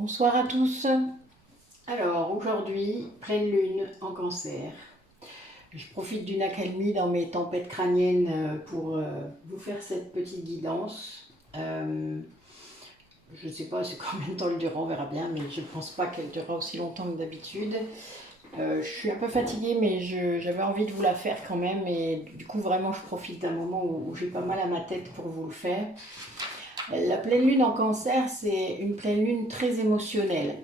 Bonsoir à tous. Alors aujourd'hui, pleine lune en Cancer. Je profite d'une accalmie dans mes tempêtes crâniennes pour vous faire cette petite guidance. Je ne sais pas c'est combien de temps elle durera, on verra bien, mais je ne pense pas qu'elle durera aussi longtemps que d'habitude. Je suis un peu fatiguée, mais j'avais envie de vous la faire quand même, et du coup vraiment je profite d'un moment où j'ai pas mal à ma tête pour vous le faire. La pleine lune en Cancer, c'est une pleine lune très émotionnelle.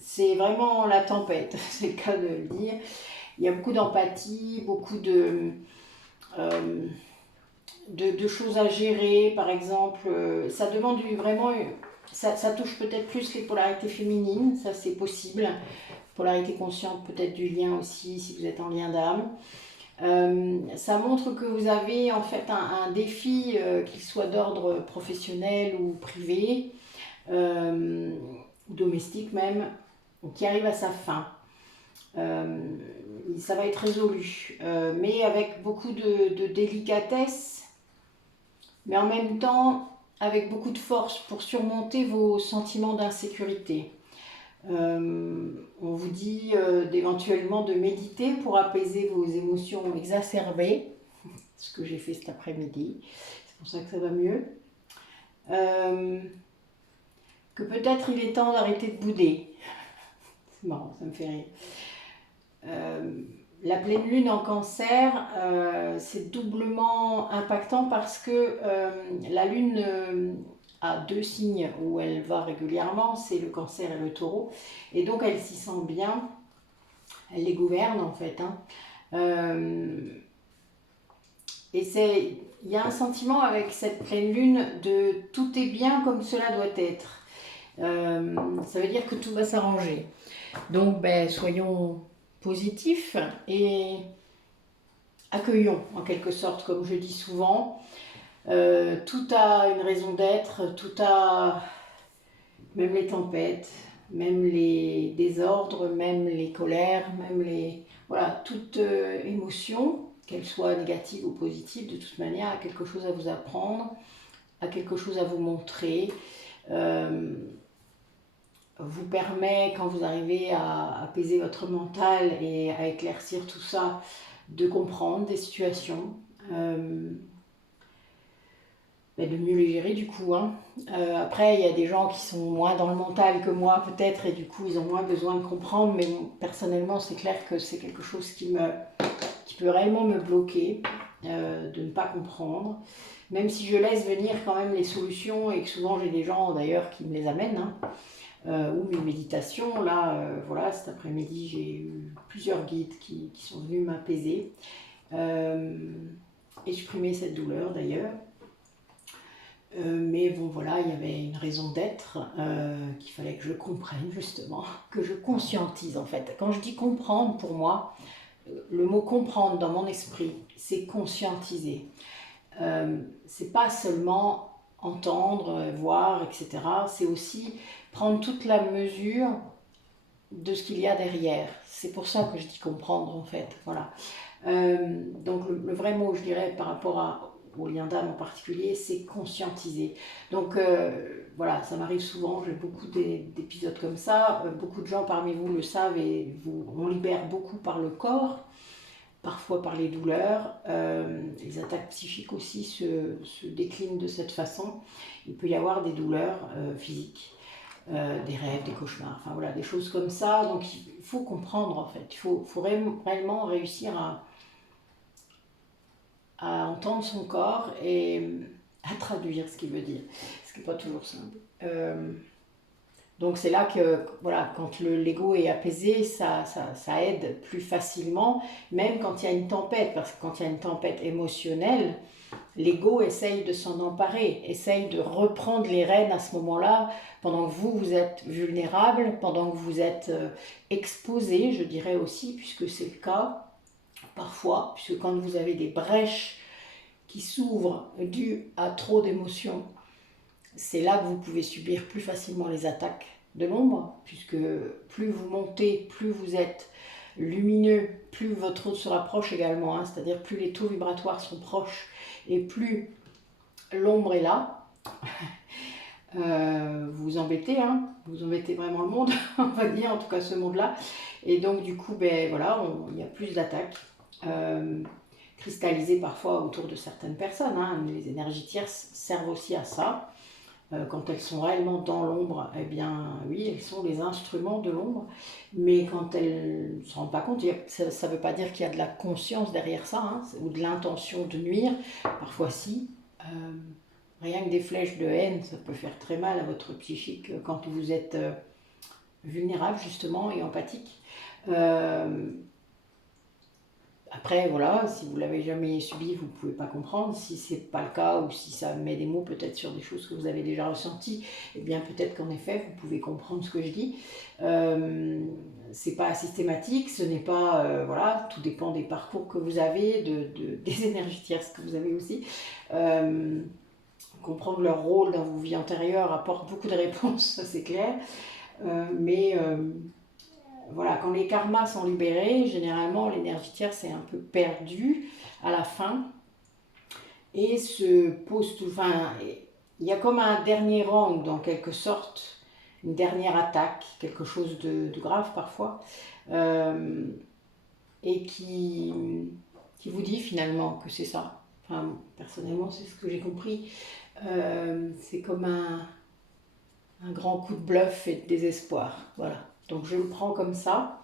C'est vraiment la tempête, c'est le cas de le dire. Il y a beaucoup d'empathie, beaucoup euh, de choses à gérer. Par exemple, ça demande vraiment, ça touche peut-être plus les polarités féminines, ça c'est possible. Polarité consciente peut-être du lien aussi, si vous êtes en lien d'âme. Ça montre que vous avez en fait un défi, qu'il soit d'ordre professionnel ou privé, ou domestique même, qui arrive à sa fin. Ça va être résolu, mais avec beaucoup de délicatesse, mais en même temps avec beaucoup de force pour surmonter vos sentiments d'insécurité. On vous dit d'éventuellement de méditer pour apaiser vos émotions exacerbées, ce que j'ai fait cet après-midi, c'est pour ça que ça va mieux. Que peut-être il est temps d'arrêter de bouder. C'est marrant, ça me fait rire. La pleine lune en Cancer, c'est doublement impactant parce que la lune a deux signes où elle va régulièrement, c'est le Cancer et le Taureau, et donc elle s'y sent bien, elle les gouverne en fait. Et il y a un sentiment avec cette pleine lune de tout est bien comme cela doit être. Ça veut dire que tout va s'arranger. Donc, soyons positifs et accueillons en quelque sorte, comme je dis souvent. Tout a une raison d'être, tout a, même les tempêtes, même les désordres, même les colères, même les... Voilà, toute émotion, qu'elle soit négative ou positive, de toute manière, a quelque chose à vous apprendre, a quelque chose à vous montrer. Vous permet, quand vous arrivez à apaiser votre mental et à éclaircir tout ça, de comprendre des situations, de mieux les gérer du coup. Après, il y a des gens qui sont moins dans le mental que moi peut-être, et du coup ils ont moins besoin de comprendre, mais personnellement c'est clair que c'est quelque chose qui peut réellement me bloquer, de ne pas comprendre, même si je laisse venir quand même les solutions, et que souvent j'ai des gens d'ailleurs qui me les amènent. Ou mes méditations. Là, voilà, cet après-midi, j'ai eu plusieurs guides qui sont venus m'apaiser, exprimer cette douleur d'ailleurs. Mais bon, voilà, il y avait une raison d'être, qu'il fallait que je comprenne justement, que je conscientise en fait. Quand je dis comprendre, pour moi, le mot comprendre dans mon esprit, c'est conscientiser. C'est pas seulement entendre, voir, etc. C'est aussi prendre toute la mesure de ce qu'il y a derrière. C'est pour ça que je dis comprendre en fait. Voilà. Donc le vrai mot, je dirais, par rapport au lien d'âme en particulier, c'est conscientiser. Donc voilà, ça m'arrive souvent, j'ai beaucoup d'épisodes comme ça. Beaucoup de gens parmi vous le savent, et on libère beaucoup par le corps, parfois par les douleurs. Les attaques psychiques aussi se déclinent de cette façon. Il peut y avoir des douleurs physiques, des rêves, des cauchemars, enfin voilà, des choses comme ça. Donc il faut comprendre en fait, il faut réellement réussir à entendre son corps et à traduire ce qu'il veut dire, ce qui n'est pas toujours simple. Donc c'est là que, voilà, quand l'ego est apaisé, ça aide plus facilement, même quand il y a une tempête, parce que quand il y a une tempête émotionnelle, l'ego essaye de s'en emparer, essaye de reprendre les rênes à ce moment-là, pendant que vous êtes vulnérable, pendant que vous êtes exposé, je dirais aussi, puisque c'est le cas parfois, puisque quand vous avez des brèches qui s'ouvrent dues à trop d'émotions, c'est là que vous pouvez subir plus facilement les attaques de l'ombre, puisque plus vous montez, plus vous êtes lumineux, plus votre autre se rapproche également, c'est-à-dire plus les taux vibratoires sont proches et plus l'ombre est là. vous embêtez, hein, vous embêtez vraiment le monde, on va dire, en tout cas ce monde-là. Et donc du coup, ben voilà, il y a plus d'attaques cristallisées parfois autour de certaines personnes. Hein. Les énergies tierces servent aussi à ça. Quand elles sont réellement dans l'ombre, eh bien oui, elles sont les instruments de l'ombre. Mais quand elles ne se rendent pas compte, ça ne veut pas dire qu'il y a de la conscience derrière ça, hein, ou de l'intention de nuire. Parfois si. Rien que des flèches de haine, ça peut faire très mal à votre psychique quand vous êtes vulnérable justement et empathique. Après, voilà, si vous l'avez jamais subi, vous ne pouvez pas comprendre. Si ce n'est pas le cas ou si ça met des mots peut-être sur des choses que vous avez déjà ressenties, eh bien peut-être qu'en effet, vous pouvez comprendre ce que je dis. C'est pas systématique, ce n'est pas... voilà, tout dépend des parcours que vous avez, des énergies tierces que vous avez aussi. Comprendre leur rôle dans vos vies antérieures apporte beaucoup de réponses, ça c'est clair. Mais voilà, quand les karmas sont libérés, généralement l'énergie tierce est un peu perdue à la fin et se pose tout. Enfin, il y a comme un dernier round en quelque sorte, une dernière attaque, quelque chose de grave parfois, et qui vous dit finalement que c'est ça. Enfin, personnellement, c'est ce que j'ai compris. C'est comme un grand coup de bluff et de désespoir. Voilà. Donc je le prends comme ça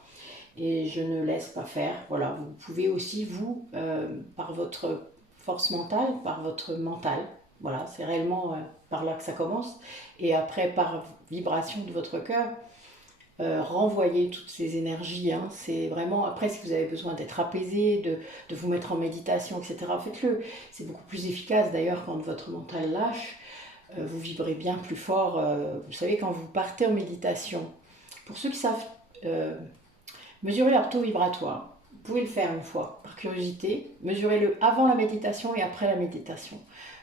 et je ne laisse pas faire. Voilà. Vous pouvez aussi, vous, par votre force mentale, par votre mental, voilà, c'est réellement par là que ça commence, et après par vibration de votre cœur, renvoyer toutes ces énergies. Hein. C'est vraiment, après, si vous avez besoin d'être apaisé, de vous mettre en méditation, etc., faites-le. C'est beaucoup plus efficace d'ailleurs quand votre mental lâche. Vous vibrez bien plus fort. Vous savez, quand vous partez en méditation, pour ceux qui savent mesurer leur taux vibratoire, vous pouvez le faire une fois par curiosité. Mesurez-le avant la méditation et après la méditation.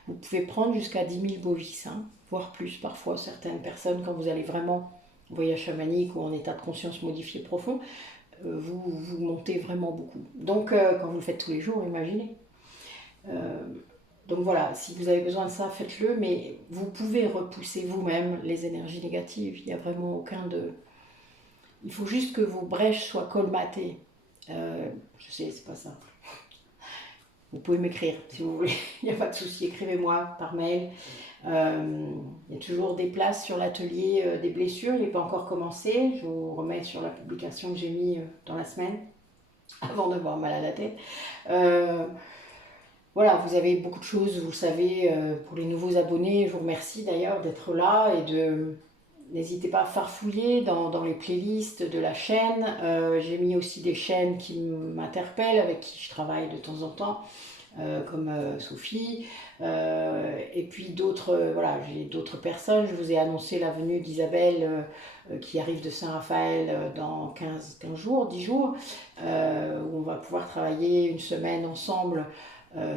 Vous pouvez prendre jusqu'à 10 000 bovis, hein, voire plus parfois. Certaines personnes, quand vous allez vraiment en voyage chamanique ou en état de conscience modifié profond, vous montez vraiment beaucoup. Donc, quand vous le faites tous les jours, imaginez. Donc voilà, si vous avez besoin de ça, faites-le, mais vous pouvez repousser vous-même les énergies négatives. Il n'y a vraiment aucun de... Il faut juste que vos brèches soient colmatées. Je sais, c'est pas simple. Vous pouvez m'écrire si vous voulez, il n'y a pas de souci, écrivez-moi par mail. Il y a toujours des places sur l'atelier des blessures, il n'est pas encore commencé. Je vous remets sur la publication que j'ai mis dans la semaine, avant d'avoir mal à la tête. Voilà, vous avez beaucoup de choses, vous le savez, pour les nouveaux abonnés. Je vous remercie d'ailleurs d'être là et de... N'hésitez pas à farfouiller dans les playlists de la chaîne. J'ai mis aussi des chaînes qui m'interpellent, avec qui je travaille de temps en temps, comme Sophie. Et puis d'autres, voilà, j'ai d'autres personnes. Je vous ai annoncé la venue d'Isabelle qui arrive de Saint-Raphaël dans 15 jours, 10 jours, où on va pouvoir travailler une semaine ensemble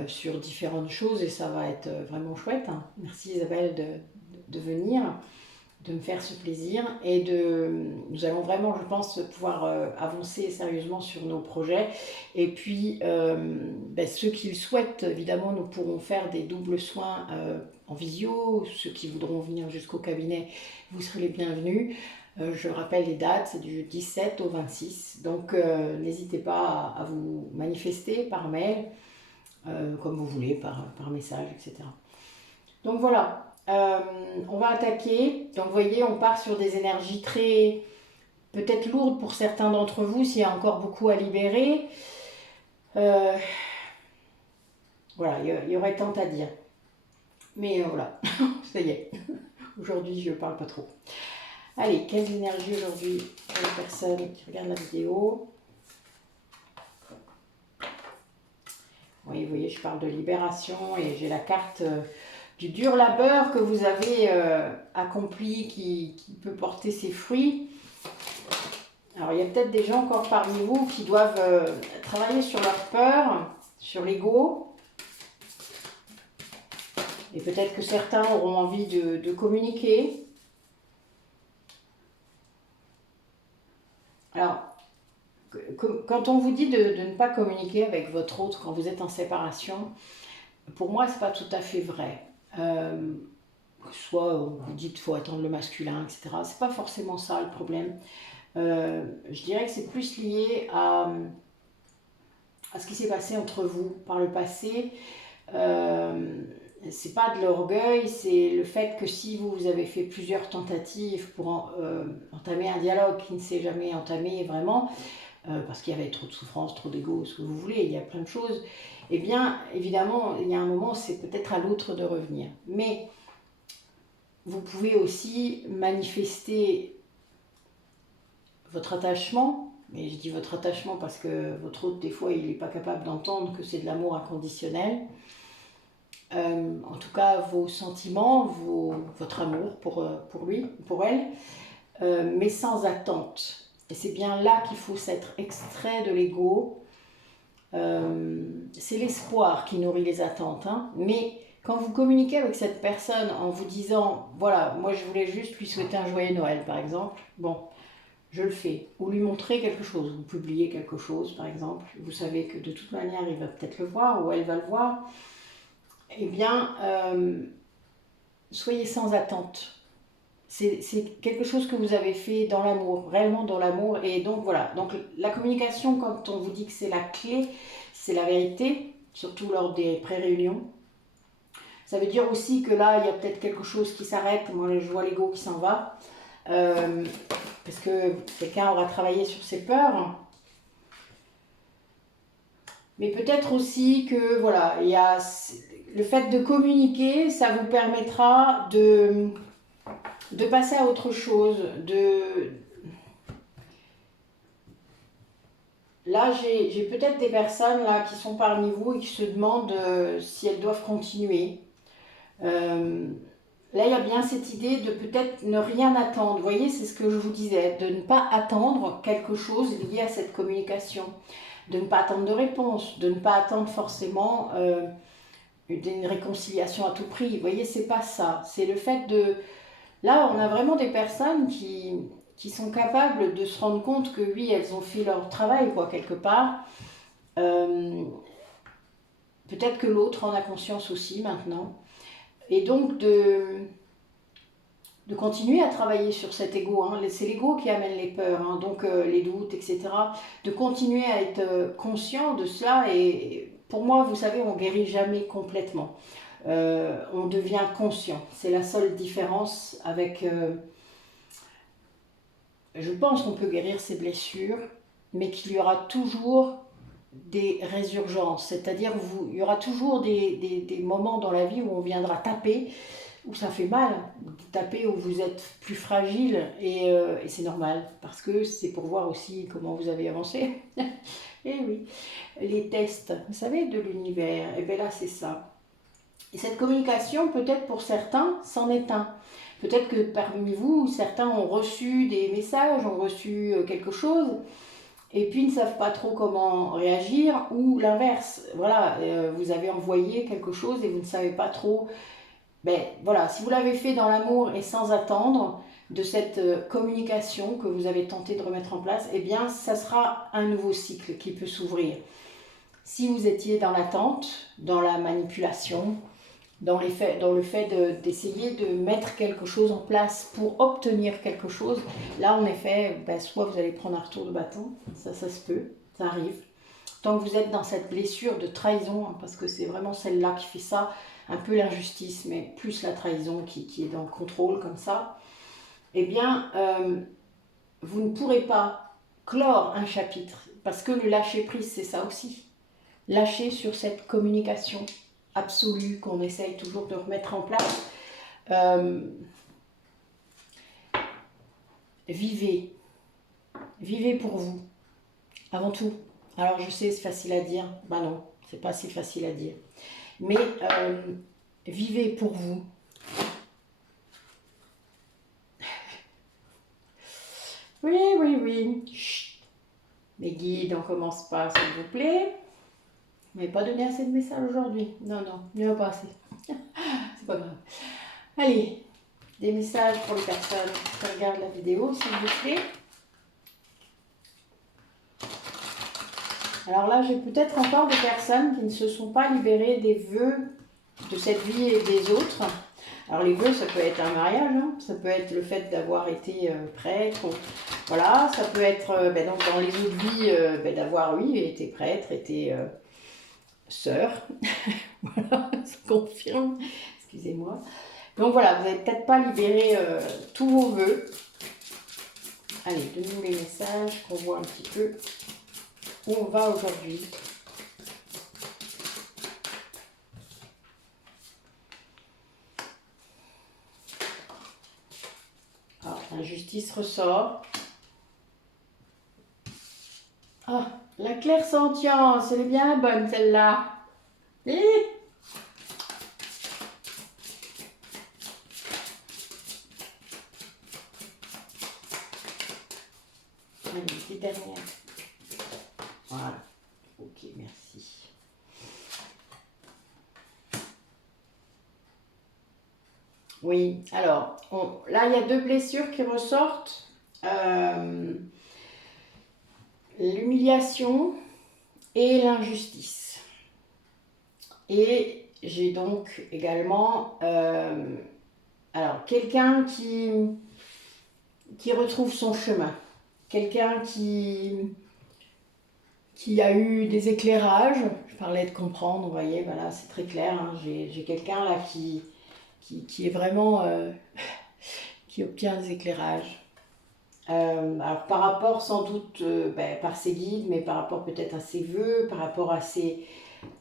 sur différentes choses et ça va être vraiment chouette. Hein. Merci Isabelle de venir, de me faire ce plaisir et nous allons vraiment, je pense, pouvoir avancer sérieusement sur nos projets. Et puis, ceux qui le souhaitent, évidemment, nous pourrons faire des doubles soins en visio. Ceux qui voudront venir jusqu'au cabinet, vous serez les bienvenus. Je rappelle les dates, c'est du 17 au 26. Donc, n'hésitez pas à vous manifester par mail, comme vous voulez, par message, etc. Donc voilà. On va attaquer. Donc vous voyez, on part sur des énergies très peut-être lourdes pour certains d'entre vous s'il y a encore beaucoup à libérer. Voilà, il y aurait tant à dire. Mais voilà, ça y est. Aujourd'hui, je ne parle pas trop. Allez, quelles énergies aujourd'hui pour les personnes qui regardent la vidéo? Oui, vous voyez, je parle de libération et j'ai la carte... du dur labeur que vous avez accompli qui peut porter ses fruits. Alors il y a peut-être des gens encore parmi vous qui doivent travailler sur leur peur, sur l'ego. Et peut-être que certains auront envie de communiquer. Alors, quand on vous dit de ne pas communiquer avec votre autre quand vous êtes en séparation, pour moi, ce n'est pas tout à fait vrai. que ce soit, vous dites qu'il faut attendre le masculin, etc. C'est pas forcément ça le problème. Je dirais que c'est plus lié à ce qui s'est passé entre vous par le passé. C'est pas de l'orgueil, c'est le fait que si vous avez fait plusieurs tentatives pour entamer un dialogue qui ne s'est jamais entamé vraiment, parce qu'il y avait trop de souffrance, trop d'ego, ce que vous voulez, il y a plein de choses, eh bien, évidemment, il y a un moment, c'est peut-être à l'autre de revenir. Mais vous pouvez aussi manifester votre attachement, mais je dis votre attachement parce que votre autre, des fois, il n'est pas capable d'entendre que c'est de l'amour inconditionnel. En tout cas, vos sentiments, votre amour pour lui, pour elle, mais sans attente. Et c'est bien là qu'il faut s'être extrait de l'ego. C'est l'espoir qui nourrit les attentes. Hein. Mais quand vous communiquez avec cette personne en vous disant, voilà, moi je voulais juste lui souhaiter un joyeux Noël, par exemple, bon, je le fais. Ou lui montrer quelque chose, vous publiez quelque chose, par exemple, vous savez que de toute manière, il va peut-être le voir ou elle va le voir. Eh bien, soyez sans attente. C'est quelque chose que vous avez fait dans l'amour, réellement dans l'amour. Et donc voilà, donc la communication, quand on vous dit que c'est la clé, c'est la vérité, surtout lors des pré-réunions. Ça veut dire aussi que là, il y a peut-être quelque chose qui s'arrête. Moi, je vois l'ego qui s'en va. Parce que quelqu'un aura travaillé sur ses peurs. Mais peut-être aussi que, voilà, il y a le fait de communiquer, ça vous permettra de passer à autre chose, Là, j'ai peut-être des personnes là, qui sont parmi vous et qui se demandent si elles doivent continuer. Là, il y a bien cette idée de peut-être ne rien attendre. Vous voyez, c'est ce que je vous disais, de ne pas attendre quelque chose lié à cette communication. De ne pas attendre de réponse, de ne pas attendre forcément une réconciliation à tout prix. Vous voyez, c'est pas ça. C'est le fait de... Là, on a vraiment des personnes qui sont capables de se rendre compte que oui, elles ont fait leur travail, quoi, quelque part. Peut-être que l'autre en a conscience aussi maintenant. Et donc de continuer à travailler sur cet ego. Hein. C'est l'ego qui amène les peurs, hein, donc les doutes, etc. De continuer à être conscient de cela. Et pour moi, vous savez, on ne guérit jamais complètement. On devient conscient. C'est la seule différence avec... je pense qu'on peut guérir ses blessures, mais qu'il y aura toujours des résurgences. C'est-à-dire il y aura toujours des moments dans la vie où on viendra taper, où ça fait mal, taper où vous êtes plus fragile, et c'est normal, parce que c'est pour voir aussi comment vous avez avancé. Et oui, les tests, vous savez, de l'univers, et bien là c'est ça. Et cette communication, peut-être pour certains, c'en est un. Peut-être que parmi vous, certains ont reçu des messages, ont reçu quelque chose, et puis ne savent pas trop comment réagir, ou l'inverse. Voilà, vous avez envoyé quelque chose et vous ne savez pas trop. Ben voilà, si vous l'avez fait dans l'amour et sans attendre de cette communication que vous avez tenté de remettre en place, eh bien, ça sera un nouveau cycle qui peut s'ouvrir. Si vous étiez dans l'attente, dans la manipulation, dans le fait d'essayer de mettre quelque chose en place pour obtenir quelque chose, là en effet, ben, soit vous allez prendre un retour de bâton, ça se peut, ça arrive. Tant que vous êtes dans cette blessure de trahison, hein, parce que c'est vraiment celle-là qui fait ça, un peu l'injustice, mais plus la trahison qui est dans le contrôle comme ça, eh bien, vous ne pourrez pas clore un chapitre, parce que le lâcher-prise, c'est ça aussi. Lâcher sur cette communication absolue qu'on essaye toujours de remettre en place. Vivez. Vivez pour vous. Avant tout. Alors je sais, c'est facile à dire. Ben non, c'est pas si facile à dire. Mais vivez pour vous. Oui, oui, oui. Chut. Les guides, on commence pas, s'il vous plaît. Vous m'avez pas donné assez de messages aujourd'hui. Non, non, il n'y en a pas assez. C'est pas grave. Allez, des messages pour les personnes qui regardent la vidéo, s'il vous plaît. Alors là, j'ai peut-être encore des personnes qui ne se sont pas libérées des vœux de cette vie et des autres. Alors les vœux, ça peut être un mariage, hein, ça peut être le fait d'avoir été prêtre, voilà, ça peut être donc dans les autres vies d'avoir, oui, été prêtre, été sœur, voilà, ça confirme, excusez-moi. Donc voilà, vous n'avez peut-être pas libéré tous vos vœux. Allez, donnez-nous les messages, qu'on voit un petit peu où on va aujourd'hui. Ah, l'injustice ressort. Ah, la clairsentience, elle est bien bonne celle-là. Allez, une petite dernière. Voilà. Ok, merci. Oui, alors, là, il y a deux blessures qui ressortent. L'humiliation et l'injustice. Et j'ai donc également alors quelqu'un qui retrouve son chemin, quelqu'un qui a eu des éclairages. Je parlais de comprendre, vous voyez, voilà, c'est très clair, hein. J'ai quelqu'un là qui est vraiment qui obtient des éclairages. Alors par rapport sans doute par ses guides, mais par rapport peut-être à ses vœux, par rapport à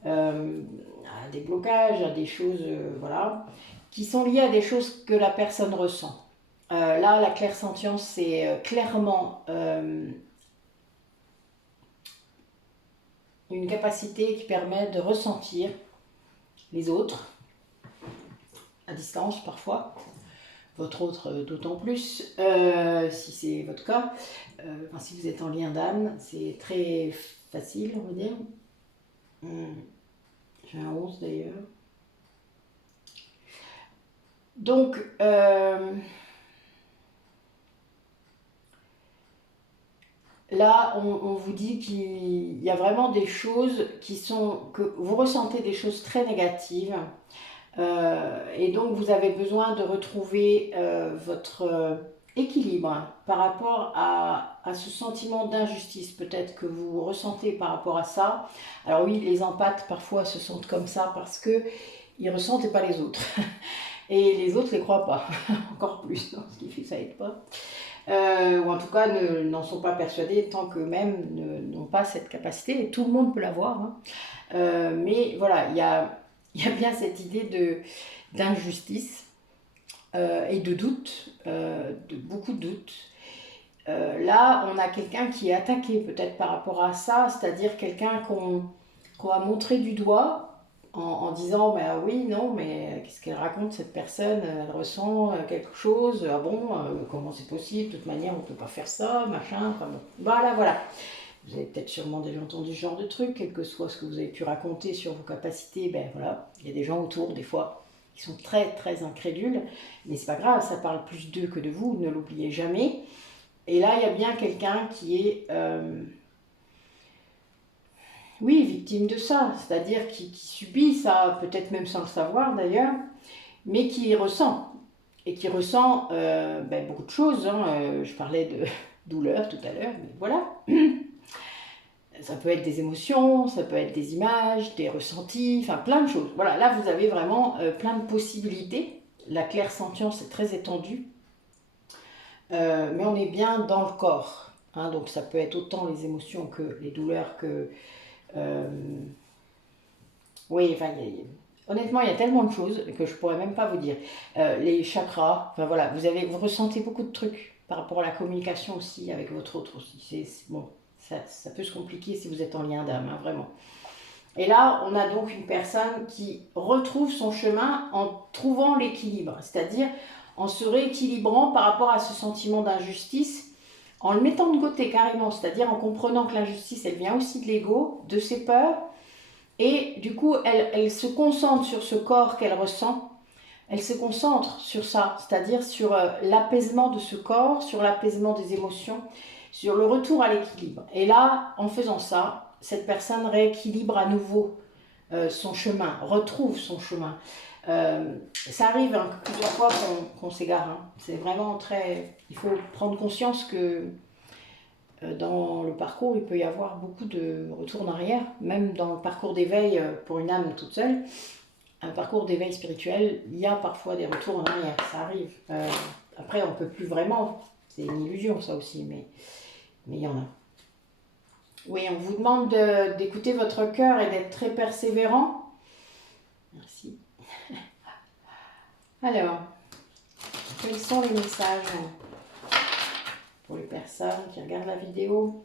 à des blocages, à des choses voilà, qui sont liées à des choses que la personne ressent. Là, la clairsentience, c'est clairement une capacité qui permet de ressentir les autres, à distance parfois, votre autre d'autant plus, si c'est votre cas. Enfin, si vous êtes en lien d'âme, c'est très facile, on va dire. J'ai un 11 d'ailleurs. Donc, là, on vous dit qu'il y a vraiment des choses qui sont, que vous ressentez des choses très négatives. Et donc, vous avez besoin de retrouver votre équilibre par rapport à ce sentiment d'injustice peut-être que vous ressentez par rapport à ça. Alors oui, les empathes parfois se sentent comme ça parce que ils ressentent et pas les autres. Et les autres ne les croient pas, encore plus, non, ce qui fait que ça aide pas. Ou en tout cas n'en sont pas persuadés tant qu'eux-mêmes n'ont pas cette capacité, et tout le monde peut l'avoir. Hein. Mais voilà, il y a bien cette idée d'injustice et de doute, de beaucoup de doutes. Là, on a quelqu'un qui est attaqué peut-être par rapport à ça, c'est-à-dire quelqu'un qu'on va montrer du doigt en disant bah oui, non, mais qu'est-ce qu'elle raconte cette personne? Elle ressent quelque chose, ah bon, comment c'est possible? De toute manière, on ne peut pas faire ça, machin, enfin bon. Voilà. Vous avez peut-être sûrement déjà entendu ce genre de truc, quel que soit ce que vous avez pu raconter sur vos capacités, ben voilà, il y a des gens autour, des fois, qui sont très très incrédules, mais c'est pas grave, ça parle plus d'eux que de vous, ne l'oubliez jamais. Et là, il y a bien quelqu'un qui est, oui, victime de ça, c'est-à-dire qui subit ça, peut-être même sans le savoir d'ailleurs, mais qui ressent, et qui ressent beaucoup de choses. Hein. Je parlais de douleur tout à l'heure, mais voilà. Ça peut être des émotions, ça peut être des images, des ressentis, enfin plein de choses. Voilà, là vous avez vraiment plein de possibilités. La clairsentience est très étendue, mais on est bien dans le corps. Hein, donc ça peut être autant les émotions que les douleurs que... oui, enfin, honnêtement, il y a tellement de choses que je ne pourrais même pas vous dire. Les chakras, enfin voilà, vous ressentez beaucoup de trucs par rapport à la communication aussi avec votre autre aussi. Bon, ça peut se compliquer si vous êtes en lien d'âme, hein, vraiment. Et là, on a donc une personne qui retrouve son chemin en trouvant l'équilibre, c'est-à-dire en se rééquilibrant par rapport à ce sentiment d'injustice, en le mettant de côté carrément, c'est-à-dire en comprenant que l'injustice, elle vient aussi de l'ego, de ses peurs, et du coup, elle se concentre sur ce corps qu'elle ressent, elle se concentre sur ça, c'est-à-dire sur l'apaisement de ce corps, sur l'apaisement des émotions, sur le retour à l'équilibre. Et là, en faisant ça, cette personne rééquilibre à nouveau son chemin, retrouve son chemin. Ça arrive hein, plusieurs fois qu'on s'égare. Hein. C'est vraiment très... Il faut prendre conscience que dans le parcours, il peut y avoir beaucoup de retours en arrière. Même dans le parcours d'éveil pour une âme toute seule, un parcours d'éveil spirituel, il y a parfois des retours en arrière. Ça arrive. Après, on ne peut plus vraiment. C'est une illusion ça aussi, mais il y en a. Oui, on vous demande d'écouter votre cœur et d'être très persévérant. Merci. Alors, quels sont les messages pour les personnes qui regardent la vidéo?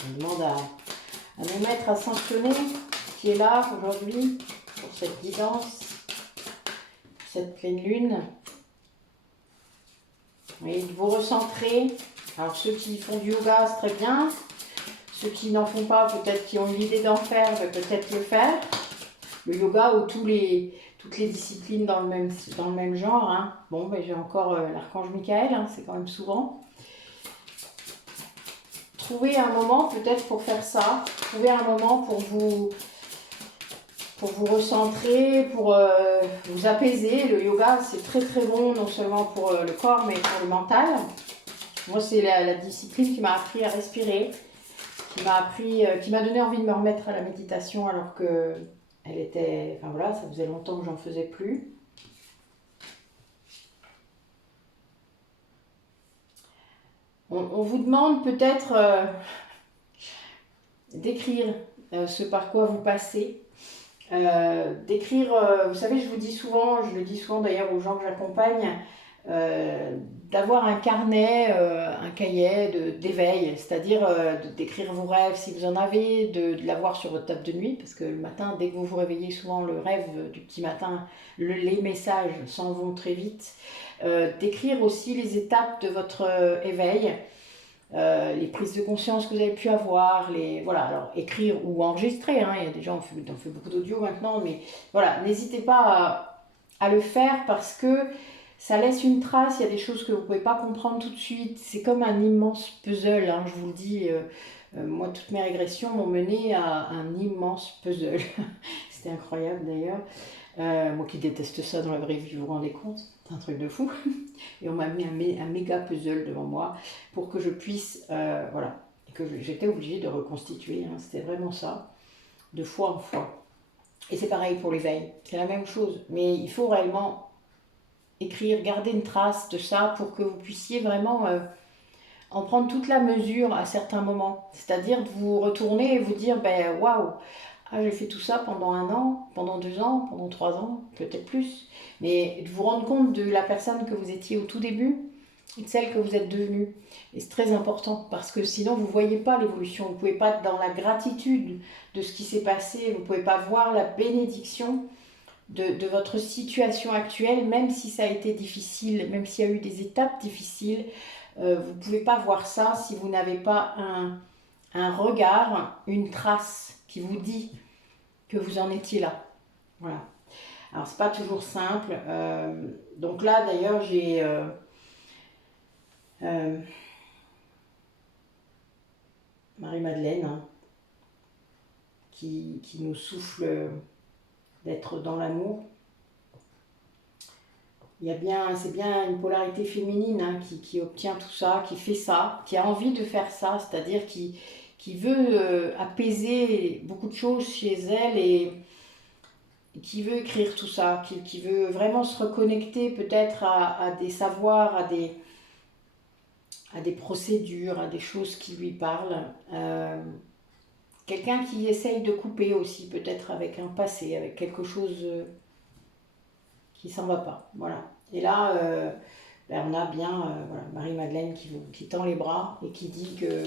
On demande à nos maîtres ascensionnés qui est là aujourd'hui pour cette guidance, cette pleine lune. Et de vous recentrer. Alors ceux qui font du yoga, c'est très bien. Ceux qui n'en font pas, peut-être qui ont l'idée d'en faire, peut-être le faire. Le yoga ou toutes les disciplines dans le même genre. Hein. Bon, ben, j'ai encore l'archange Michael, hein, c'est quand même souvent. Trouvez un moment peut-être pour faire ça. Trouvez un moment pour vous recentrer, pour vous apaiser. Le yoga, c'est très très bon, non seulement pour le corps, mais pour le mental. Moi, c'est la discipline qui m'a appris à respirer, qui m'a donné envie de me remettre à la méditation alors que enfin voilà, ça faisait longtemps que j'en faisais plus. On vous demande peut-être d'écrire ce par quoi vous passez. D'écrire, vous savez, je le dis souvent d'ailleurs aux gens que j'accompagne, d'avoir un carnet, un cahier d'éveil, c'est-à-dire d'écrire vos rêves si vous en avez, de l'avoir sur votre table de nuit, parce que le matin, dès que vous vous réveillez, souvent le rêve du petit matin, les messages s'en vont très vite. D'écrire aussi les étapes de votre éveil. Les prises de conscience que vous avez pu avoir, voilà, alors écrire ou enregistrer, hein, il y a des gens, on fait beaucoup d'audio maintenant, mais voilà, n'hésitez pas à le faire parce que ça laisse une trace, il y a des choses que vous ne pouvez pas comprendre tout de suite, c'est comme un immense puzzle, hein, je vous le dis, moi toutes mes régressions m'ont mené à un immense puzzle, c'était incroyable d'ailleurs. Moi qui déteste ça dans la vraie vie, vous vous rendez compte? C'est un truc de fou. Et on m'a mis un méga puzzle devant moi pour que je puisse, voilà, et que j'étais obligée de reconstituer, hein, c'était vraiment ça, de fois en fois. Et c'est pareil pour l'éveil, c'est la même chose, mais il faut réellement écrire, garder une trace de ça pour que vous puissiez vraiment en prendre toute la mesure à certains moments. C'est-à-dire de vous retourner et vous dire, ben waouh, ah, j'ai fait tout ça pendant 1 an, pendant 2 ans, pendant 3 ans, peut-être plus. Mais de vous rendre compte de la personne que vous étiez au tout début et de celle que vous êtes devenue. Et c'est très important parce que sinon vous ne voyez pas l'évolution. Vous ne pouvez pas être dans la gratitude de ce qui s'est passé. Vous ne pouvez pas voir la bénédiction de votre situation actuelle, même si ça a été difficile, même s'il y a eu des étapes difficiles. Vous ne pouvez pas voir ça si vous n'avez pas un regard, une trace qui vous dit que vous en étiez là. Voilà. Alors, c'est pas toujours simple. Donc là, d'ailleurs, j'ai Marie-Madeleine hein, qui nous souffle d'être dans l'amour. C'est bien une polarité féminine hein, qui obtient tout ça, qui fait ça, qui a envie de faire ça, c'est-à-dire qui veut apaiser beaucoup de choses chez elle et qui veut écrire tout ça, qui veut vraiment se reconnecter peut-être à des savoirs, à des procédures, à des choses qui lui parlent. Quelqu'un qui essaye de couper aussi peut-être avec un passé, avec quelque chose qui s'en va pas. Voilà. Et là, on a bien voilà, Marie-Madeleine qui tend les bras et qui dit que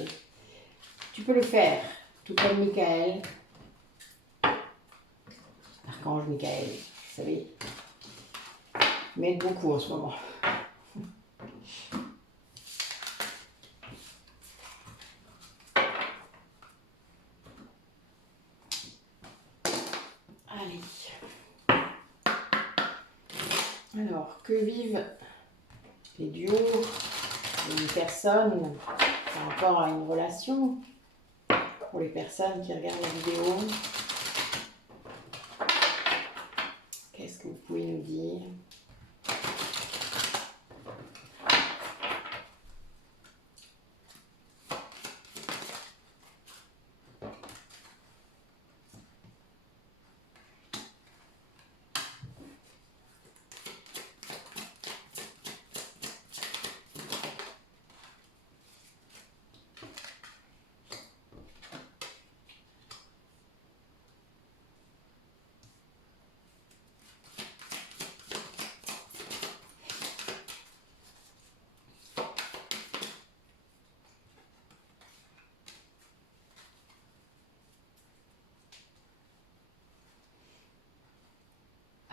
tu peux le faire, tout comme Michael, l'archange Michael, vous savez, m'aide beaucoup en ce moment. Allez. Alors, que vivent les duos, les personnes par rapport à une relation, pour les personnes qui regardent la vidéo? Qu'est-ce que vous pouvez nous dire?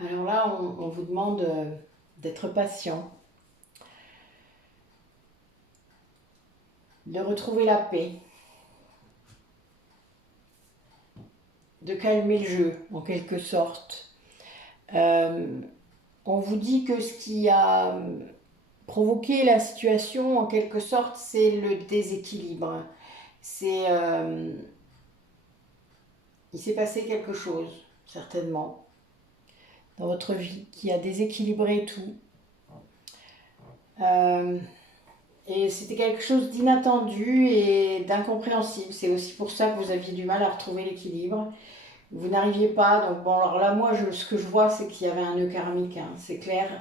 Alors là, on vous demande d'être patient, de retrouver la paix, de calmer le jeu, en quelque sorte. On vous dit que ce qui a provoqué la situation, en quelque sorte, c'est le déséquilibre. Il s'est passé quelque chose, certainement, dans votre vie, qui a déséquilibré tout. Et c'était quelque chose d'inattendu et d'incompréhensible. C'est aussi pour ça que vous aviez du mal à retrouver l'équilibre. Vous n'arriviez pas. Donc bon, alors là, moi, ce que je vois, c'est qu'il y avait un nœud karmique. Hein, c'est clair.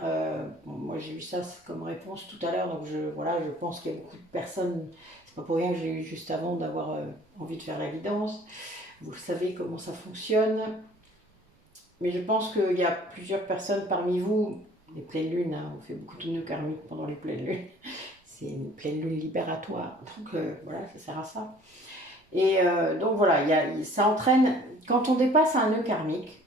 Bon, moi, j'ai eu ça comme réponse tout à l'heure. Donc voilà, je pense qu'il y a beaucoup de personnes. C'est pas pour rien que j'ai eu juste avant d'avoir envie de faire la guidance. Vous savez comment ça fonctionne. Mais je pense qu'il y a plusieurs personnes parmi vous, les pleines lunes, hein, on fait beaucoup de nœuds karmiques pendant les pleines lunes. C'est une pleine lune libératoire. Donc voilà, ça sert à ça. Et donc voilà, ça entraîne, quand on dépasse un nœud karmique,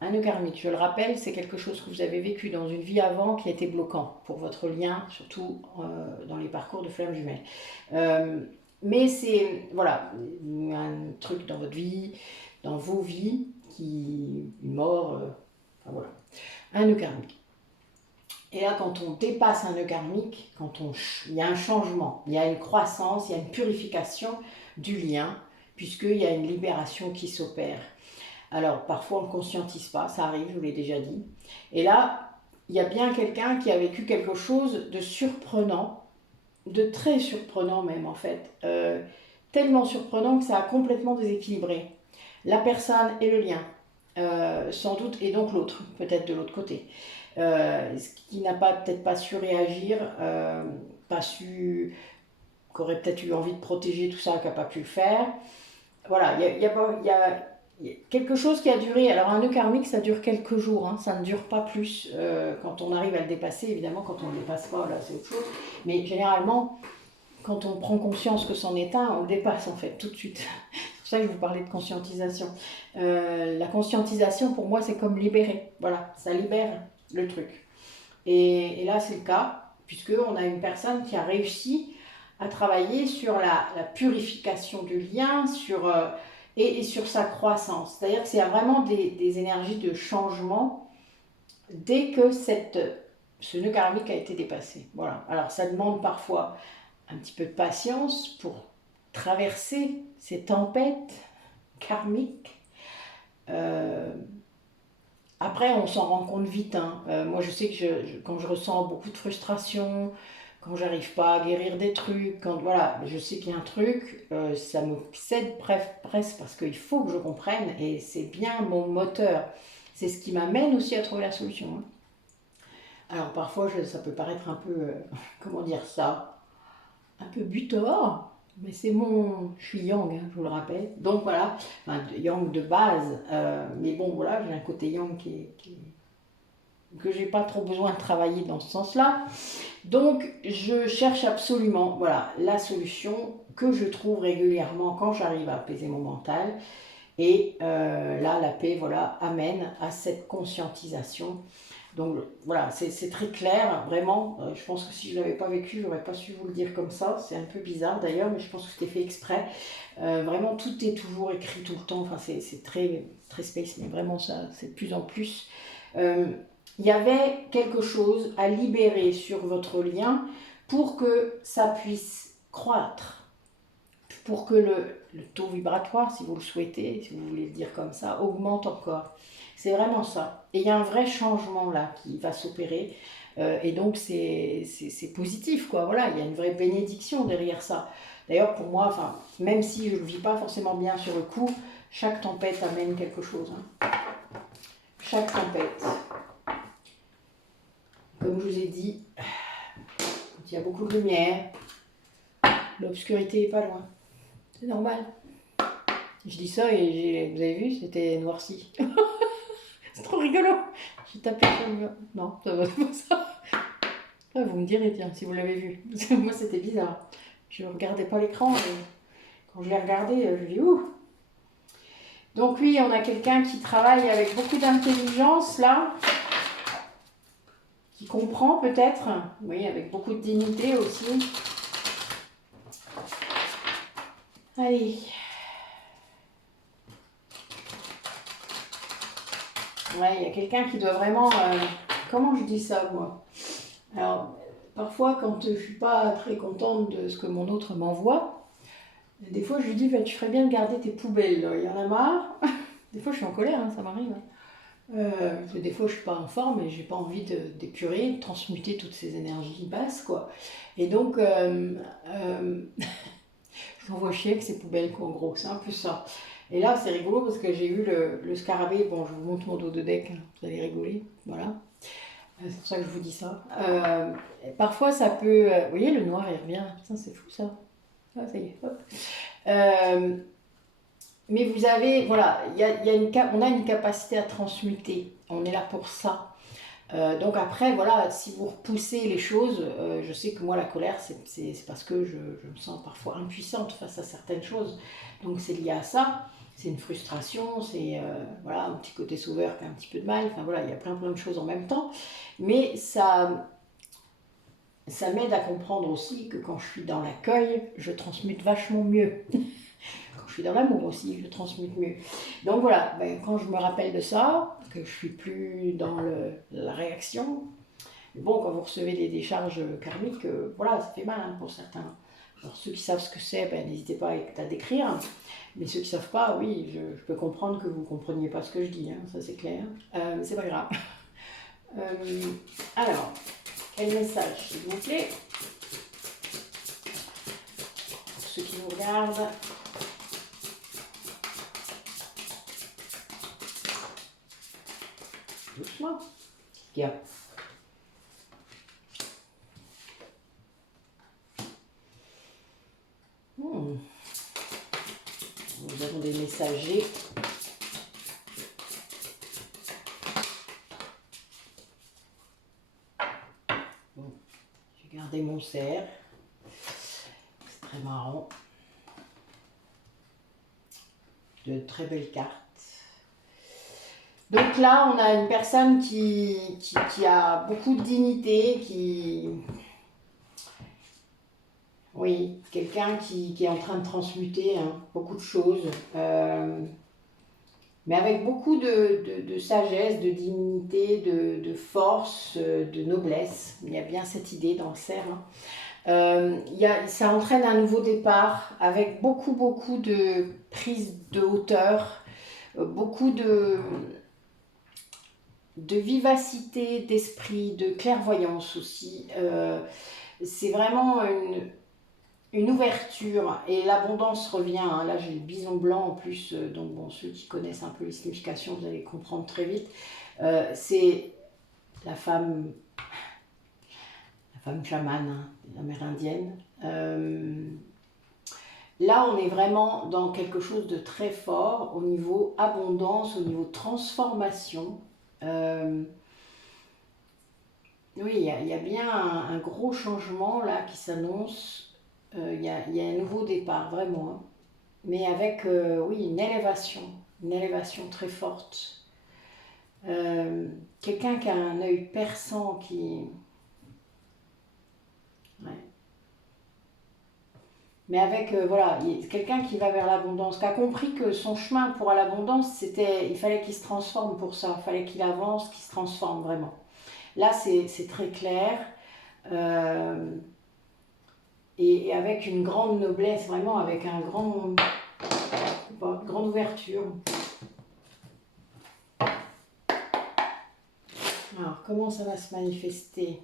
je le rappelle, c'est quelque chose que vous avez vécu dans une vie avant qui a été bloquant pour votre lien, surtout dans les parcours de flammes jumelles. Mais c'est, voilà, un truc dans votre vie, dans vos vies, une mort, enfin voilà, un nœud karmique. Et là, quand on dépasse un nœud karmique, il y a un changement, il y a une croissance, il y a une purification du lien, puisqu'il y a une libération qui s'opère. Alors, parfois, on ne le conscientise pas, ça arrive, je vous l'ai déjà dit. Et là, il y a bien quelqu'un qui a vécu quelque chose de surprenant, de très surprenant même, en fait. Tellement surprenant que ça a complètement déséquilibré la personne et le lien, sans doute, et donc l'autre, peut-être de l'autre côté. Qui n'a peut-être pas su réagir, qui aurait peut-être eu envie de protéger tout ça, qui n'a pas pu le faire. Voilà, il y a quelque chose qui a duré. Alors un nœud karmique, ça dure quelques jours, hein, ça ne dure pas plus quand on arrive à le dépasser. Évidemment, quand on ne le dépasse pas, là c'est autre chose. Mais généralement, quand on prend conscience que c'en est un, on le dépasse en fait tout de suite. C'est pour ça que je vous parlais de conscientisation. La conscientisation, pour moi, c'est comme libérer. Voilà, ça libère le truc. Et là, c'est le cas, puisqu'on a une personne qui a réussi à travailler sur la purification du lien et sur sa croissance. C'est-à-dire qu'il y a vraiment des énergies de changement dès que ce nœud karmique a été dépassé. Voilà. Alors, ça demande parfois un petit peu de patience pour traverser ces tempêtes karmiques. Après, on s'en rend compte vite. Hein. Moi, je sais que quand je ressens beaucoup de frustration, quand j'arrive pas à guérir des trucs, voilà, je sais qu'il y a un truc, ça me cède presque parce qu'il faut que je comprenne et c'est bien mon moteur. C'est ce qui m'amène aussi à trouver la solution. Hein. Alors parfois, ça peut paraître un peu, comment dire ça, un peu butor. Mais je suis yang, hein, je vous le rappelle. Donc voilà, enfin, yang de base. Mais bon, voilà, j'ai un côté yang que j'ai pas trop besoin de travailler dans ce sens-là. Donc je cherche absolument, voilà, la solution que je trouve régulièrement quand j'arrive à apaiser mon mental. Et là, la paix, voilà, amène à cette conscientisation. Donc voilà, c'est très clair, vraiment. Je pense que si je ne l'avais pas vécu, je n'aurais pas su vous le dire comme ça. C'est un peu bizarre d'ailleurs, mais je pense que c'était fait exprès. Vraiment, tout est toujours écrit tout le temps. Enfin, c'est très, très space, mais vraiment, ça, c'est de plus en plus. il y avait quelque chose à libérer sur votre lien pour que ça puisse croître, pour que le taux vibratoire, si vous le souhaitez, si vous voulez le dire comme ça, augmente encore. C'est vraiment ça. Et il y a un vrai changement là qui va s'opérer. Et donc c'est positif, quoi. Voilà, il y a une vraie bénédiction derrière ça. D'ailleurs, pour moi, enfin, même si je ne le vis pas forcément bien sur le coup, chaque tempête amène quelque chose. Hein. Chaque tempête. Comme je vous ai dit, il y a beaucoup de lumière, l'obscurité n'est pas loin. C'est normal. Je dis ça et vous avez vu, c'était noirci. C'est trop rigolo. J'ai tapé sur le mur. Non, ça va pas ça. Ah, vous me direz, tiens, si vous l'avez vu. Moi, c'était bizarre. Je ne regardais pas l'écran et quand je l'ai regardé, je dis ouh. Donc oui, on a quelqu'un qui travaille avec beaucoup d'intelligence là, qui comprend peut-être, oui, avec beaucoup de dignité aussi. Allez. Ouais, il y a quelqu'un qui doit vraiment... comment je dis ça, moi? Alors, parfois, quand je ne suis pas très contente de ce que mon autre m'envoie, des fois, je lui dis, bah, tu ferais bien de garder tes poubelles, là. Il y en a marre. Des fois, je suis en colère, hein, ça m'arrive. Des fois, je ne suis pas en forme et je n'ai pas envie d'épurer, de transmuter toutes ces énergies basses, quoi. Et donc, je m'envoie chier avec ces poubelles, quoi, en gros. C'est un peu ça. Et là, c'est rigolo parce que j'ai eu le scarabée. Bon, je vous montre mon dos de deck, hein, vous allez rigoler. Voilà. C'est pour ça que je vous dis ça. Parfois, ça peut... vous voyez, le noir, il revient. Putain, c'est fou, ça. Ah, ça y est, hop. Mais vous avez... Voilà, on a une capacité à transmuter. On est là pour ça. Donc après, voilà, si vous repoussez les choses, je sais que moi, la colère, c'est parce que je me sens parfois impuissante face à certaines choses. Donc c'est lié à ça. C'est une frustration, c'est voilà, un petit côté sauveur qui a un petit peu de mal. Enfin voilà, il y a plein de choses en même temps. Mais ça m'aide à comprendre aussi que quand je suis dans l'accueil, je transmute vachement mieux. Quand je suis dans l'amour aussi, je transmute mieux. Donc voilà, quand je me rappelle de ça, que je suis plus dans la réaction, bon, quand vous recevez des décharges karmiques, voilà, ça fait mal hein, pour certains. Alors ceux qui savent ce que c'est, n'hésitez pas à décrire. Mais ceux qui ne savent pas, oui, je peux comprendre que vous ne compreniez pas ce que je dis, hein, ça c'est clair. Mais c'est pas grave. Alors, quel message, s'il vous plaît? Pour ceux qui nous regardent. Doucement. Bien. Nous avons des messagers. Bon, j'ai gardé mon cerf. C'est très marrant. De très belles cartes. Donc là, on a une personne qui a beaucoup de dignité, oui, quelqu'un qui est en train de transmuter hein, beaucoup de choses, mais avec beaucoup de sagesse, de dignité, de force, de noblesse. Il y a bien cette idée dans le cerf. Hein. Ça entraîne un nouveau départ avec beaucoup de prise de hauteur, beaucoup de vivacité d'esprit, de clairvoyance aussi. C'est vraiment une ouverture et l'abondance revient. Hein. Là, j'ai le bison blanc en plus, donc bon, ceux qui connaissent un peu les significations, vous allez comprendre très vite. C'est la femme chamane, hein, amérindienne. Là, on est vraiment dans quelque chose de très fort au niveau abondance, au niveau transformation. Oui, il y a bien un gros changement là qui s'annonce. Il y a un nouveau départ, vraiment. Hein. Mais avec, oui, une élévation très forte. Quelqu'un qui a un œil perçant, qui... Ouais. Mais avec, voilà, quelqu'un qui va vers l'abondance, qui a compris que son chemin pour l'abondance, il fallait qu'il se transforme pour ça, il fallait qu'il avance, qu'il se transforme vraiment. Là, c'est très clair. Et avec une grande noblesse, vraiment avec un grand, grande ouverture. Alors, comment ça va se manifester?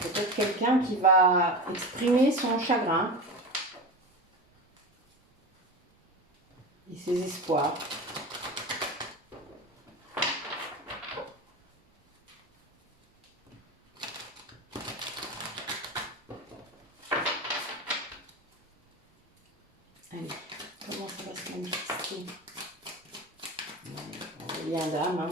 Peut-être quelqu'un qui va exprimer son chagrin et ses espoirs. Allez, comment ça va se manifester? Le lien d'âme, hein.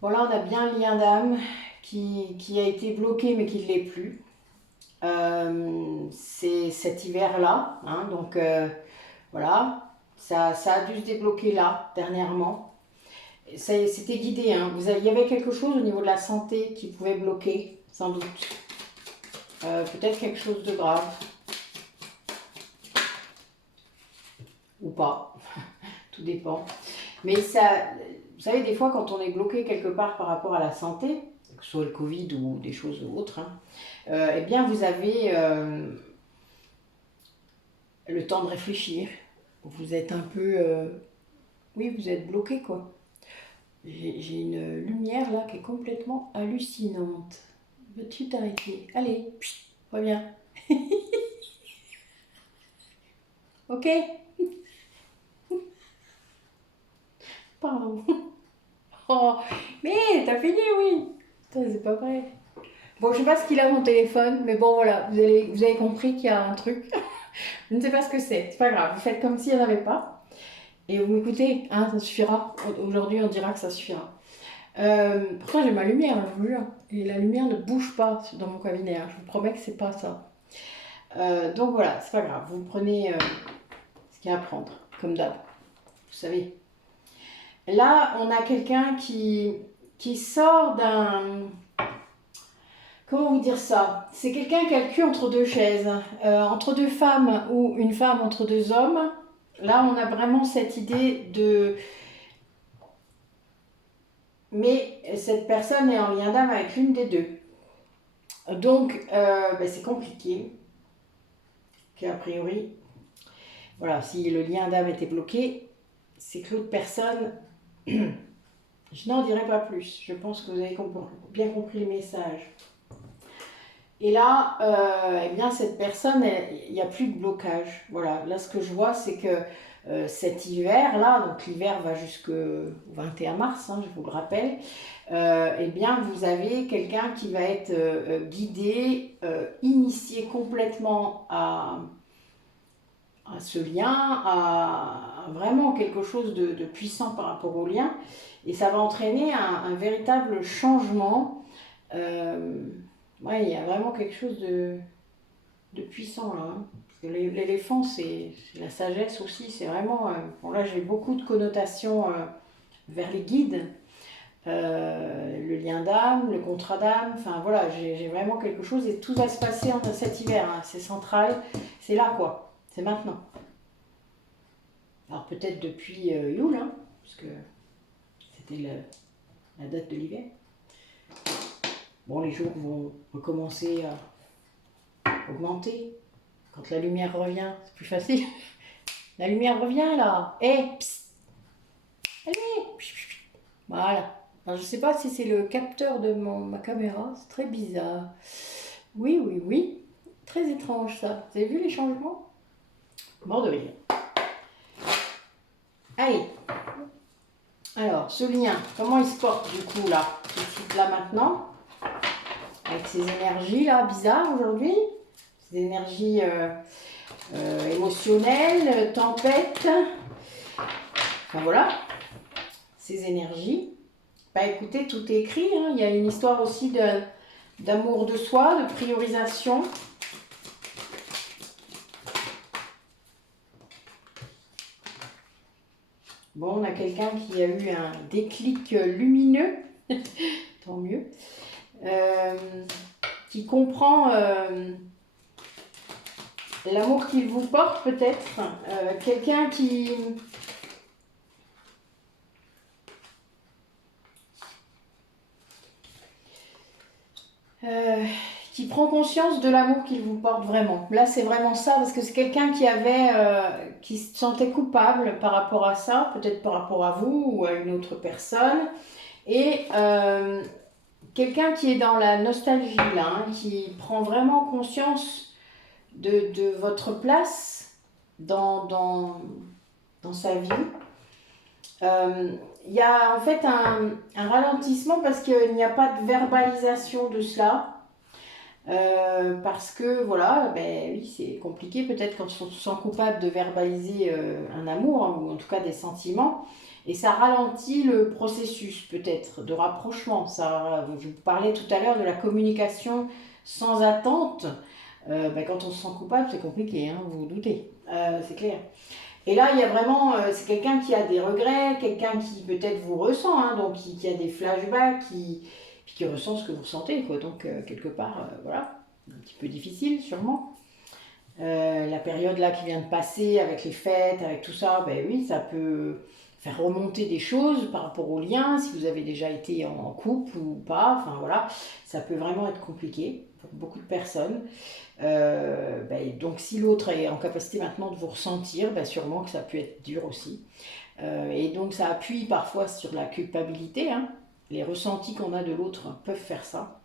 Bon, là, on a bien le lien d'âme qui a été bloqué, mais qui ne l'est plus. C'est cet hiver-là, hein, donc voilà, ça a dû se débloquer là, dernièrement. C'était guidé, hein. Il y avait quelque chose au niveau de la santé qui pouvait bloquer, sans doute. Peut-être quelque chose de grave. Ou pas, tout dépend. Mais ça, vous savez, des fois, quand on est bloqué quelque part par rapport à la santé, que ce soit le Covid ou des choses autres, hein, eh bien, vous avez le temps de réfléchir. Vous êtes un peu... oui, vous êtes bloqué, quoi. J'ai une lumière, là, qui est complètement hallucinante. Veux-tu t'arrêter? Allez, reviens. Ok? Pardon. Oh, mais t'as fini, oui. Putain, c'est pas vrai. Bon, je sais pas ce qu'il a mon téléphone, mais bon, voilà, vous avez compris qu'il y a un truc. Je ne sais pas ce que c'est pas grave. Vous faites comme s'il n'y en avait pas. Et vous m'écoutez, hein, ça suffira. Aujourd'hui, on dira que ça suffira. Pourtant, j'ai ma lumière, hein, je vous jure. Et la lumière ne bouge pas dans mon cabinet. Hein. Je vous promets que c'est pas ça. Donc voilà, c'est pas grave. Vous prenez ce qu'il y a à prendre, comme d'hab. Vous savez. Là, on a quelqu'un qui sort d'un... Comment vous dire ça? C'est quelqu'un qui a le cul entre deux chaises, entre deux femmes ou une femme entre deux hommes. Là, on a vraiment cette idée de... Mais cette personne est en lien d'âme avec l'une des deux. Donc, c'est compliqué. A priori, voilà, si le lien d'âme était bloqué, c'est que l'autre personne... Je n'en dirai pas plus. Je pense que vous avez bien compris le message. Et là, eh bien, cette personne, il n'y a plus de blocage. Voilà, là, ce que je vois, c'est que cet hiver-là, donc l'hiver va jusqu'au 21 mars, hein, je vous le rappelle, eh bien, vous avez quelqu'un qui va être guidé, initié complètement à ce lien, à vraiment quelque chose de puissant par rapport au lien. Et ça va entraîner un véritable changement. Ouais, il y a vraiment quelque chose de puissant là. Hein. Parce que l'éléphant, c'est la sagesse aussi. C'est vraiment... bon, là, j'ai beaucoup de connotations vers les guides. Le lien d'âme, le contrat d'âme. Enfin, voilà, j'ai vraiment quelque chose. Et tout va se passer en cet hiver. Hein. C'est central. C'est là, quoi. C'est maintenant. Alors, peut-être depuis Yule, hein, parce que c'était la date de l'hiver. Bon, les jours vont recommencer à augmenter. Quand la lumière revient, c'est plus facile. La lumière revient là. Hé, allez. Voilà. Alors, je ne sais pas si c'est le capteur de ma caméra. C'est très bizarre. Oui, oui, oui. Très étrange ça. Vous avez vu les changements? Mort de rire. Allez. Alors, ce lien, comment il se porte du coup là? Tout de suite là maintenant? Avec ces énergies là bizarres aujourd'hui, ces énergies émotionnelles, tempête, enfin voilà, ces énergies. Bah écoutez, tout est écrit, hein. Il y a une histoire aussi d'amour de soi, de priorisation. Bon, on a quelqu'un qui a eu un déclic lumineux, tant mieux, qui comprend l'amour qu'il vous porte peut-être, quelqu'un qui prend conscience de l'amour qu'il vous porte vraiment. Là, c'est vraiment ça, parce que c'est quelqu'un qui se sentait coupable par rapport à ça, peut-être par rapport à vous ou à une autre personne, et quelqu'un qui est dans la nostalgie, là, hein, qui prend vraiment conscience de votre place dans sa vie. Il y a en fait un ralentissement parce qu'il n'y a pas de verbalisation de cela. Parce que voilà, ben oui, c'est compliqué peut-être quand on se sent coupable de verbaliser un amour, hein, ou en tout cas des sentiments, et ça ralentit le processus peut-être de rapprochement. Ça, je vous parlais tout à l'heure de la communication sans attente. Ben, quand on se sent coupable, c'est compliqué, hein, vous vous doutez, c'est clair. Et là, il y a vraiment, c'est quelqu'un qui a des regrets, quelqu'un qui peut-être vous ressent, hein, donc qui a des flashbacks, puis qui ressent ce que vous ressentez, quoi. Donc, quelque part, voilà, un petit peu difficile, sûrement. La période là qui vient de passer, avec les fêtes, avec tout ça, ben oui, ça peut faire remonter des choses par rapport aux liens, si vous avez déjà été en couple ou pas, enfin voilà, ça peut vraiment être compliqué pour beaucoup de personnes. Ben, donc si l'autre est en capacité maintenant de vous ressentir, ben, sûrement que ça peut être dur aussi. Et donc ça appuie parfois sur la culpabilité, hein. Les ressentis qu'on a de l'autre peuvent faire ça.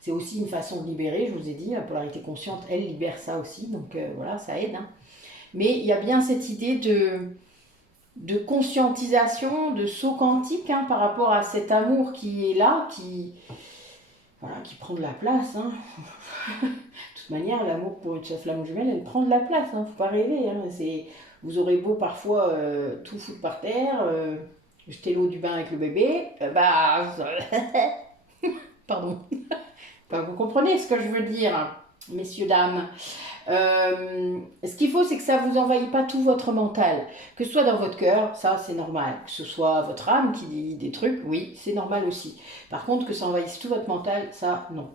C'est aussi une façon de libérer, je vous ai dit, la polarité consciente, elle libère ça aussi, donc voilà, ça aide, hein. Mais il y a bien cette idée de conscientisation, de saut quantique, hein, par rapport à cet amour qui est là, voilà, qui prend de la place, hein. De toute manière, l'amour pour une seule flamme jumelle, elle prend de la place, hein, faut pas rêver, hein. Vous aurez beau parfois tout foutre par terre, jeter l'eau du bain avec le bébé, pardon. Vous comprenez ce que je veux dire, messieurs, dames. Ce qu'il faut, c'est que ça ne vous envahit pas tout votre mental. Que ce soit dans votre cœur, ça c'est normal. Que ce soit votre âme qui dit des trucs, oui, c'est normal aussi. Par contre, que ça envahisse tout votre mental, ça, non.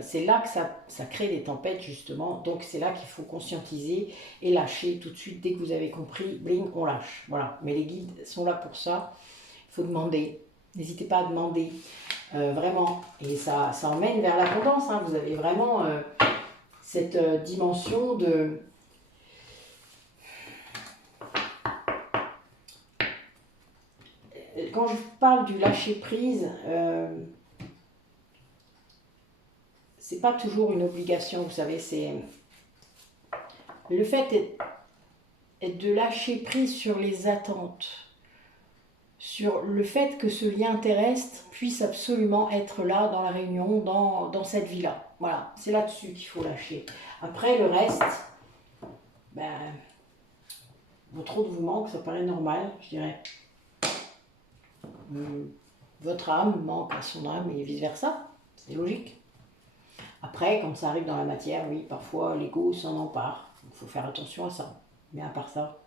C'est là que ça crée des tempêtes, justement. Donc, c'est là qu'il faut conscientiser et lâcher tout de suite. Dès que vous avez compris, bling, on lâche. Voilà. Mais les guides sont là pour ça. Il faut demander. N'hésitez pas à demander. Vraiment. Et ça emmène vers l'abondance, hein. Vous avez vraiment cette dimension de... Quand je parle du lâcher prise, c'est pas toujours une obligation, vous savez, c'est le fait est de lâcher prise sur les attentes, sur le fait que ce lien terrestre puisse absolument être là dans la réunion, dans cette vie-là. Voilà, c'est là-dessus qu'il faut lâcher. Après, le reste, ben, votre autre vous manque, ça paraît normal, je dirais. Votre âme manque à son âme et vice-versa, c'est logique. Après, quand ça arrive dans la matière, oui, parfois l'ego s'en empare. Il faut faire attention à ça. Mais à part ça.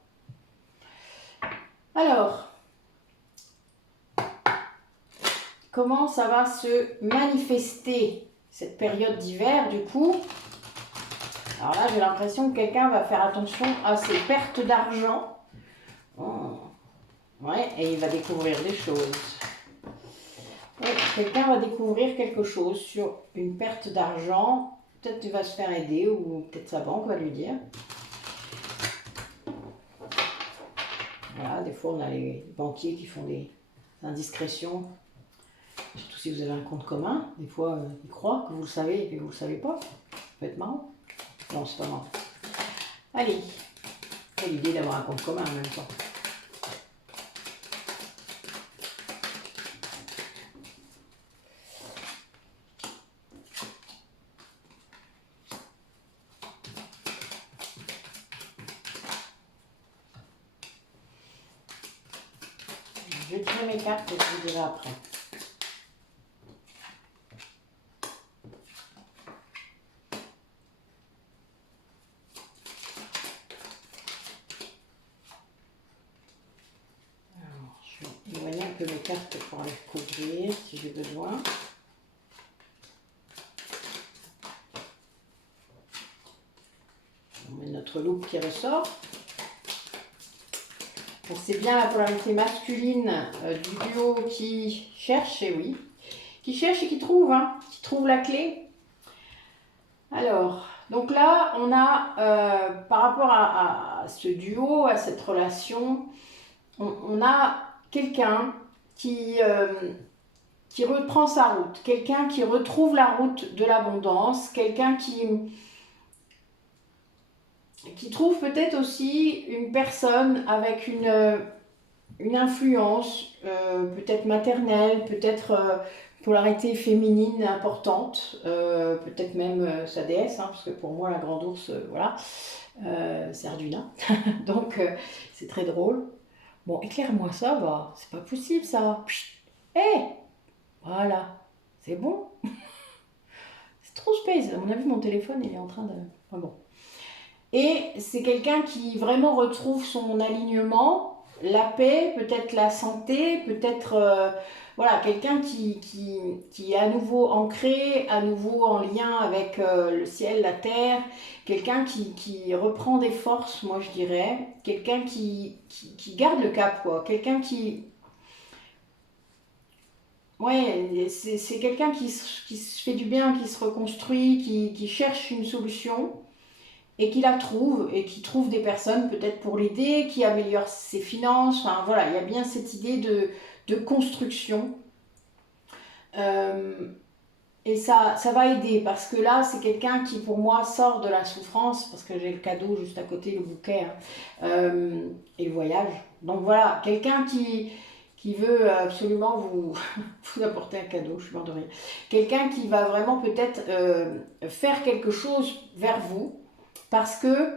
Alors, comment ça va se manifester cette période d'hiver du coup? Alors là, j'ai l'impression que quelqu'un va faire attention à ses pertes d'argent. Oh. Ouais, et il va découvrir des choses. Ouais, quelqu'un va découvrir quelque chose sur une perte d'argent. Peut-être qu'il va se faire aider ou peut-être sa banque va lui dire. Voilà, des fois on a les banquiers qui font des indiscrétions. Surtout si vous avez un compte commun. Des fois ils croient que vous le savez et puis vous ne le savez pas. Ça peut être marrant. Non, c'est pas marrant. Allez, c'est l'idée d'avoir un compte commun en même temps. Je vais tirer mes cartes et je vous dirai après. peu mes cartes pour les couvrir si j'ai besoin. On met notre loupe qui ressort. Donc c'est bien la polarité masculine du duo qui cherche, et oui, qui cherche et qui trouve la clé. Alors, donc là, on a, par rapport à ce duo, à cette relation, on a quelqu'un qui reprend sa route, quelqu'un qui retrouve la route de l'abondance, quelqu'un qui trouve peut-être aussi une personne avec une influence, peut-être maternelle, peut-être polarité féminine importante, peut-être même sa déesse, parce que pour moi la grande ours, voilà, c'est Arduna, donc c'est très drôle. Bon, éclaire-moi ça, bah, c'est pas possible ça. Hé, voilà, c'est bon. C'est trop space. À mon avis, mon téléphone, il est en train de... Enfin bon. Et c'est quelqu'un qui vraiment retrouve son alignement, la paix, peut-être la santé, peut-être... voilà, quelqu'un qui est à nouveau ancré, à nouveau en lien avec le ciel, la terre, quelqu'un qui reprend des forces, moi je dirais, quelqu'un qui garde le cap, quoi, quelqu'un qui... Ouais, c'est quelqu'un qui se fait du bien, qui se reconstruit, qui cherche une solution et qui la trouve, et qui trouve des personnes peut-être pour l'aider, qui améliore ses finances, enfin voilà, il y a bien cette idée de construction. Et ça va aider, parce que là, c'est quelqu'un qui, pour moi, sort de la souffrance, parce que j'ai le cadeau juste à côté, le bouquet, et le voyage. Donc voilà, quelqu'un qui veut absolument vous apporter un cadeau, je suis morte de rire. Quelqu'un qui va vraiment peut-être faire quelque chose vers vous, parce que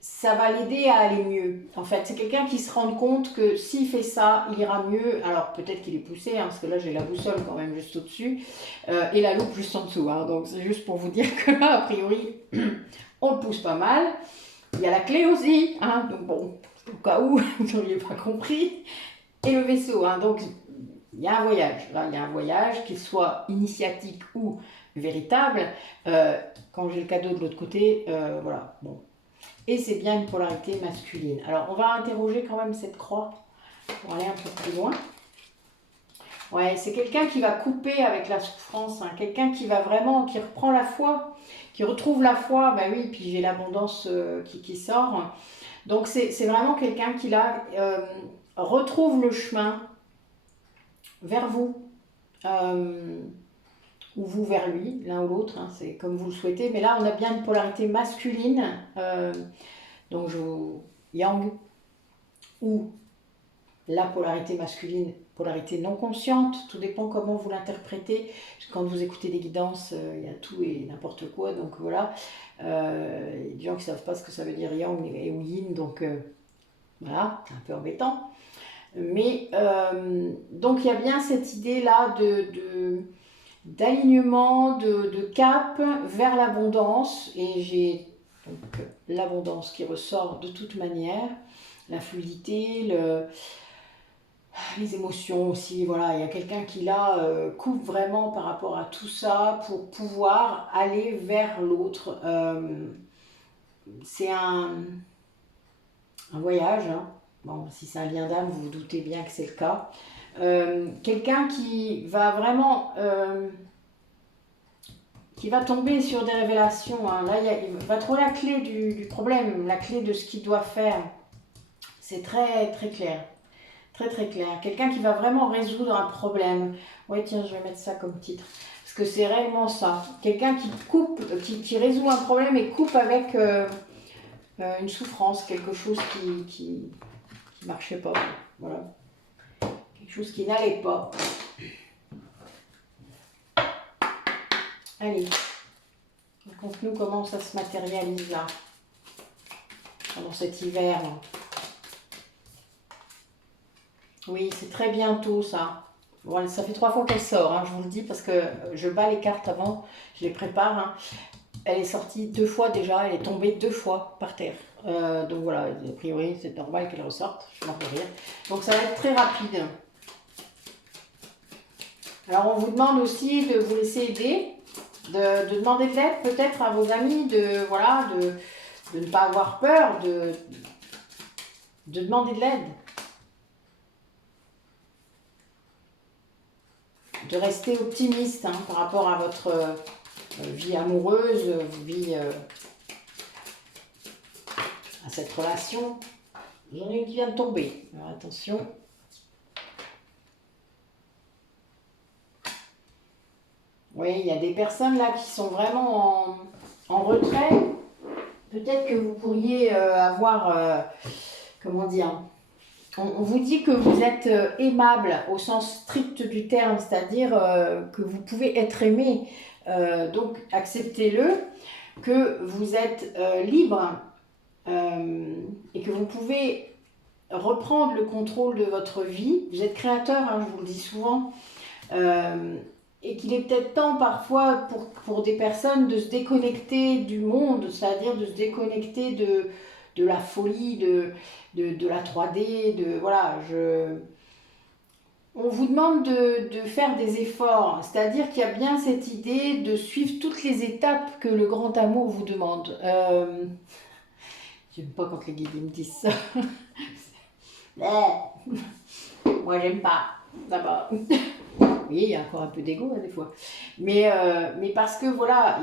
ça va l'aider à aller mieux. En fait, c'est quelqu'un qui se rend compte que s'il fait ça, il ira mieux. Alors peut-être qu'il est poussé, parce que là j'ai la boussole quand même juste au-dessus, et la loupe juste en dessous. Donc c'est juste pour vous dire que là, a priori, on le pousse pas mal. Il y a la clé aussi, donc bon, au cas où vous n'auriez pas compris. Et le vaisseau, donc il y a un voyage. Là, il y a un voyage, qu'il soit initiatique ou véritable. Quand j'ai le cadeau de l'autre côté, voilà, bon. Et c'est bien une polarité masculine. Alors, on va interroger quand même cette croix pour aller un peu plus loin. Ouais, c'est quelqu'un qui va couper avec la souffrance, quelqu'un qui va vraiment, qui reprend la foi, qui retrouve la foi. Ben oui, puis j'ai l'abondance qui sort. Donc, c'est vraiment quelqu'un qui là retrouve le chemin vers vous. Ou vous vers lui, l'un ou l'autre, c'est comme vous le souhaitez. Mais là, on a bien une polarité masculine, donc yang, ou la polarité masculine, polarité non consciente, tout dépend comment vous l'interprétez. Quand vous écoutez des guidances, il y a tout et n'importe quoi, donc voilà. Il y a des gens qui ne savent pas ce que ça veut dire yang ou yin, donc voilà, c'est un peu embêtant. Mais donc il y a bien cette idée-là d'alignement, de cap vers l'abondance, et j'ai donc l'abondance qui ressort de toute manière, la fluidité, les émotions aussi, voilà, il y a quelqu'un qui là coupe vraiment par rapport à tout ça pour pouvoir aller vers l'autre. C'est un voyage, bon, si c'est un lien d'âme, vous vous doutez bien que c'est le cas. Quelqu'un qui va vraiment... qui va tomber sur des révélations. Là, il va trouver la clé du problème, la clé de ce qu'il doit faire. C'est très, très clair. Très, très clair. Quelqu'un qui va vraiment résoudre un problème. Oui, tiens, je vais mettre ça comme titre. Parce que c'est réellement ça. Quelqu'un qui coupe, qui résout un problème et coupe avec une souffrance, quelque chose qui marchait pas. Voilà. Quelque chose qui n'allait pas. Allez, raconte-nous comment ça se matérialise là, pendant cet hiver. Oui, c'est très bientôt ça. Bon, ça fait 3 fois qu'elle sort, je vous le dis, parce que je bats les cartes avant, je les prépare. Elle est sortie 2 fois déjà, elle est tombée 2 fois par terre. Donc voilà, a priori c'est normal qu'elle ressorte, je m'en fais rire. Donc ça va être très rapide. Alors on vous demande aussi de vous laisser aider, de demander de l'aide peut-être à vos amis, voilà, de ne pas avoir peur, de demander de l'aide. De rester optimiste hein, par rapport à votre vie amoureuse, vie à cette relation. J'en ai une qui vient de tomber. Alors attention. Oui, il y a des personnes là qui sont vraiment en retrait. Peut-être que vous pourriez avoir, comment dire, on vous dit que vous êtes aimable au sens strict du terme, c'est-à-dire que vous pouvez être aimé, donc acceptez-le, que vous êtes libre et que vous pouvez reprendre le contrôle de votre vie. Vous êtes créateur, hein, je vous le dis souvent, et qu'il est peut-être temps parfois pour des personnes de se déconnecter du monde, c'est-à-dire de se déconnecter de la folie, de la 3D, voilà, on vous demande de faire des efforts, c'est-à-dire qu'il y a bien cette idée de suivre toutes les étapes que le grand amour vous demande. J'aime pas quand les guides me disent ça. Moi j'aime pas, d'abord. Oui, il y a encore un peu d'ego hein, des fois. Mais parce que voilà,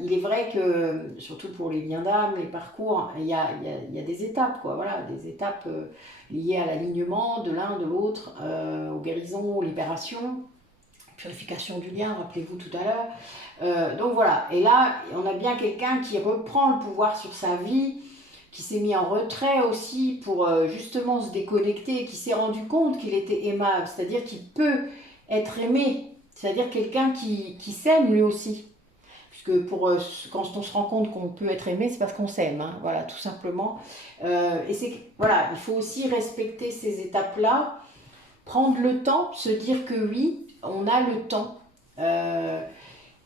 il est vrai que, surtout pour les liens d'âme, les parcours, il y a des étapes, quoi, voilà, des étapes liées à l'alignement de l'un, de l'autre, aux guérisons, aux libérations, purification du lien, rappelez-vous tout à l'heure. Donc voilà, et là, on a bien quelqu'un qui reprend le pouvoir sur sa vie, qui s'est mis en retrait aussi pour justement se déconnecter, qui s'est rendu compte qu'il était aimable, c'est-à-dire qu'il peut être aimé, c'est-à-dire quelqu'un qui s'aime lui aussi. Puisque quand on se rend compte qu'on peut être aimé, c'est parce qu'on s'aime, hein, voilà, tout simplement. Et voilà, il faut aussi respecter ces étapes-là, prendre le temps, se dire que oui, on a le temps.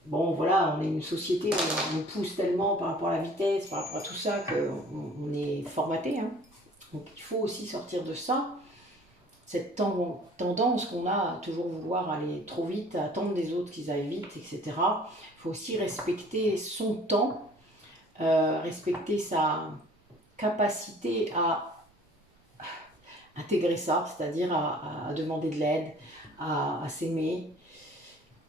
Bon, voilà, on est une société, on nous pousse tellement par rapport à la vitesse, par rapport à tout ça, qu'on est formaté. Hein. Donc il faut aussi sortir de ça. Cette tendance qu'on a à toujours vouloir aller trop vite, à attendre des autres qu'ils aillent vite, etc. Il faut aussi respecter son temps, respecter sa capacité à intégrer ça, c'est-à-dire à demander de l'aide, à s'aimer,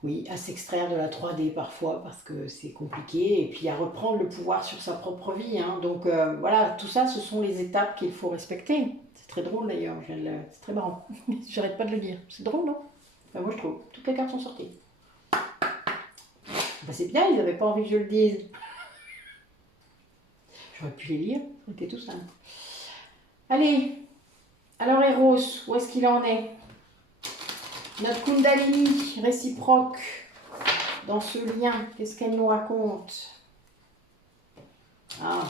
oui, à s'extraire de la 3D parfois parce que c'est compliqué, et puis à reprendre le pouvoir sur sa propre vie. Hein. Donc voilà, tout ça, ce sont les étapes qu'il faut respecter. C'est très drôle d'ailleurs, c'est très marrant. J'arrête pas de le dire. C'est drôle, non? Enfin, moi je trouve. Toutes les cartes sont sorties. Bah, c'est bien, ils n'avaient pas envie que je le dise. J'aurais pu les lire, c'était tout simple. Allez, alors Eros, où est-ce qu'il en est? Notre Kundalini réciproque dans ce lien, qu'est-ce qu'elle nous raconte? Ah,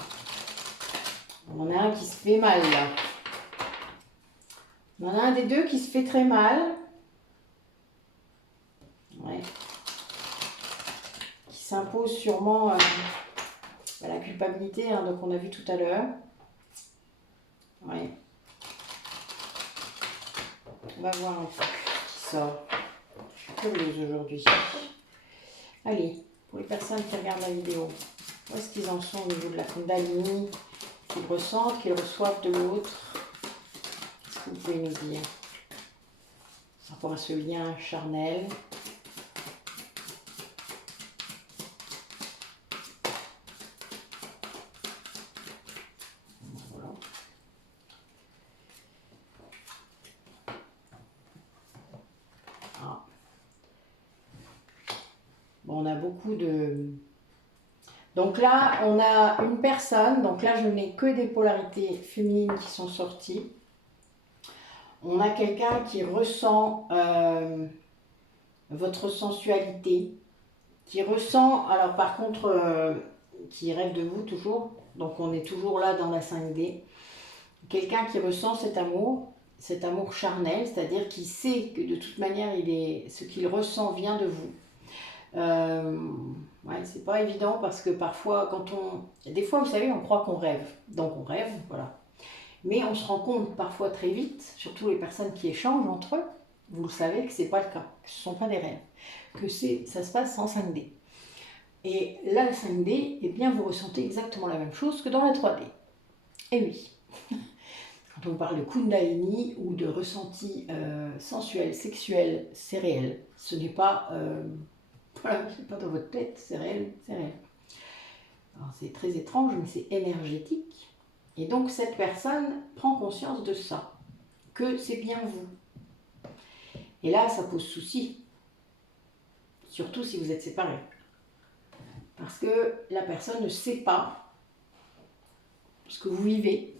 on en a un qui se fait mal là. On en a un des deux qui se fait très mal. Ouais. Qui s'impose sûrement la culpabilité, hein, donc on a vu tout à l'heure. Ouais. On va voir un peu qui sort. Je suis curieuse aujourd'hui. Allez, pour les personnes qui regardent la vidéo, où est-ce qu'ils en sont au niveau de la Kundalini, qu'ils ressentent, qu'ils reçoivent de l'autre? Qu'est-ce que vous pouvez nous dire par rapport à ce lien charnel? Voilà. Ah. Bon, on a beaucoup de... Donc là, on a une personne, donc là je n'ai que des polarités féminines qui sont sorties. On a quelqu'un qui ressent votre sensualité, qui ressent, alors par contre, qui rêve de vous toujours, donc on est toujours là dans la 5D. Quelqu'un qui ressent cet amour charnel, c'est-à-dire qui sait que de toute manière, ce qu'il ressent vient de vous. Ouais, c'est pas évident parce que parfois, des fois, vous savez, on croit qu'on rêve. Donc on rêve, voilà. Mais on se rend compte parfois très vite, surtout les personnes qui échangent entre eux, vous le savez que ce n'est pas le cas, que ce ne sont pas des rêves, que ça se passe en 5D. Et là, la 5D, eh bien, vous ressentez exactement la même chose que dans la 3D. Et oui, quand on parle de Kundalini ou de ressenti sensuel, sexuel, c'est réel. Ce n'est pas, voilà, c'est pas dans votre tête, c'est réel, c'est réel. Alors c'est très étrange, mais c'est énergétique. Et donc cette personne prend conscience de ça, que c'est bien vous. Et là, ça pose souci, surtout si vous êtes séparés. Parce que la personne ne sait pas ce que vous vivez.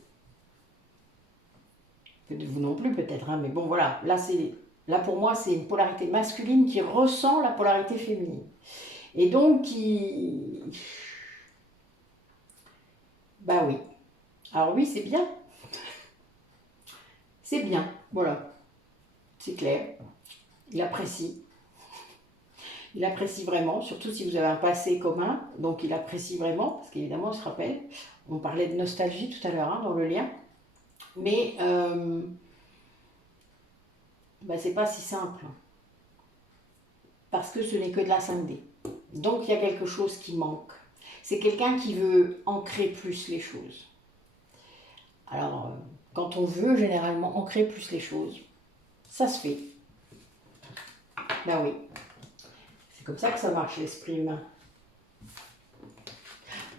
Vous non plus peut-être, hein, mais bon voilà, là pour moi c'est une polarité masculine qui ressent la polarité féminine. Et donc qui... Bah oui. Alors oui, c'est bien. C'est bien, voilà. C'est clair. Il apprécie. Il apprécie vraiment, surtout si vous avez un passé commun, donc il apprécie vraiment, parce qu'évidemment, on se rappelle, on parlait de nostalgie tout à l'heure dans le lien, mais c'est pas si simple, parce que ce n'est que de la 5D. Donc il y a quelque chose qui manque. C'est quelqu'un qui veut ancrer plus les choses. Alors, quand on veut généralement ancrer plus les choses, ça se fait. Ben oui. C'est comme ça que ça marche, l'esprit humain.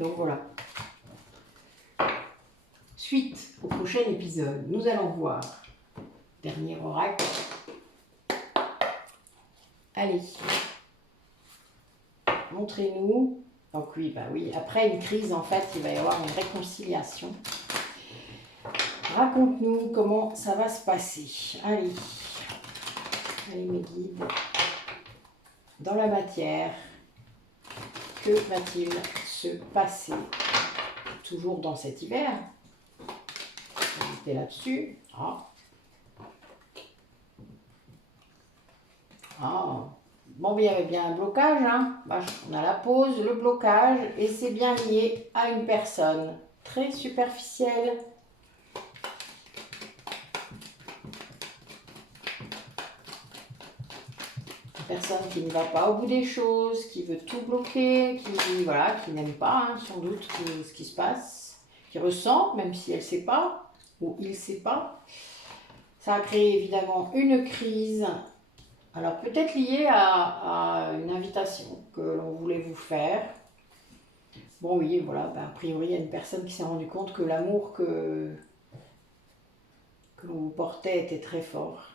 Donc voilà. Suite au prochain épisode, nous allons voir. Dernier oracle. Allez. Montrez-nous. Donc oui, bah oui. Après une crise, en fait, il va y avoir une réconciliation. Raconte-nous comment ça va se passer. Allez. Allez mes guides. Dans la matière, que va-t-il se passer? Toujours dans cet hiver. On est là-dessus. Bon, il y avait bien un blocage. Hein. On a la pause, le blocage, et c'est bien lié à une personne très superficielle. Personne qui ne va pas au bout des choses, qui veut tout bloquer, qui n'aime pas sans doute ce qui se passe, qui ressent, même si elle ne sait pas, ou il ne sait pas. Ça a créé évidemment une crise, alors peut-être liée à une invitation que l'on voulait vous faire. Bon oui, voilà, a priori il y a une personne qui s'est rendu compte que l'amour que l'on vous portait était très fort,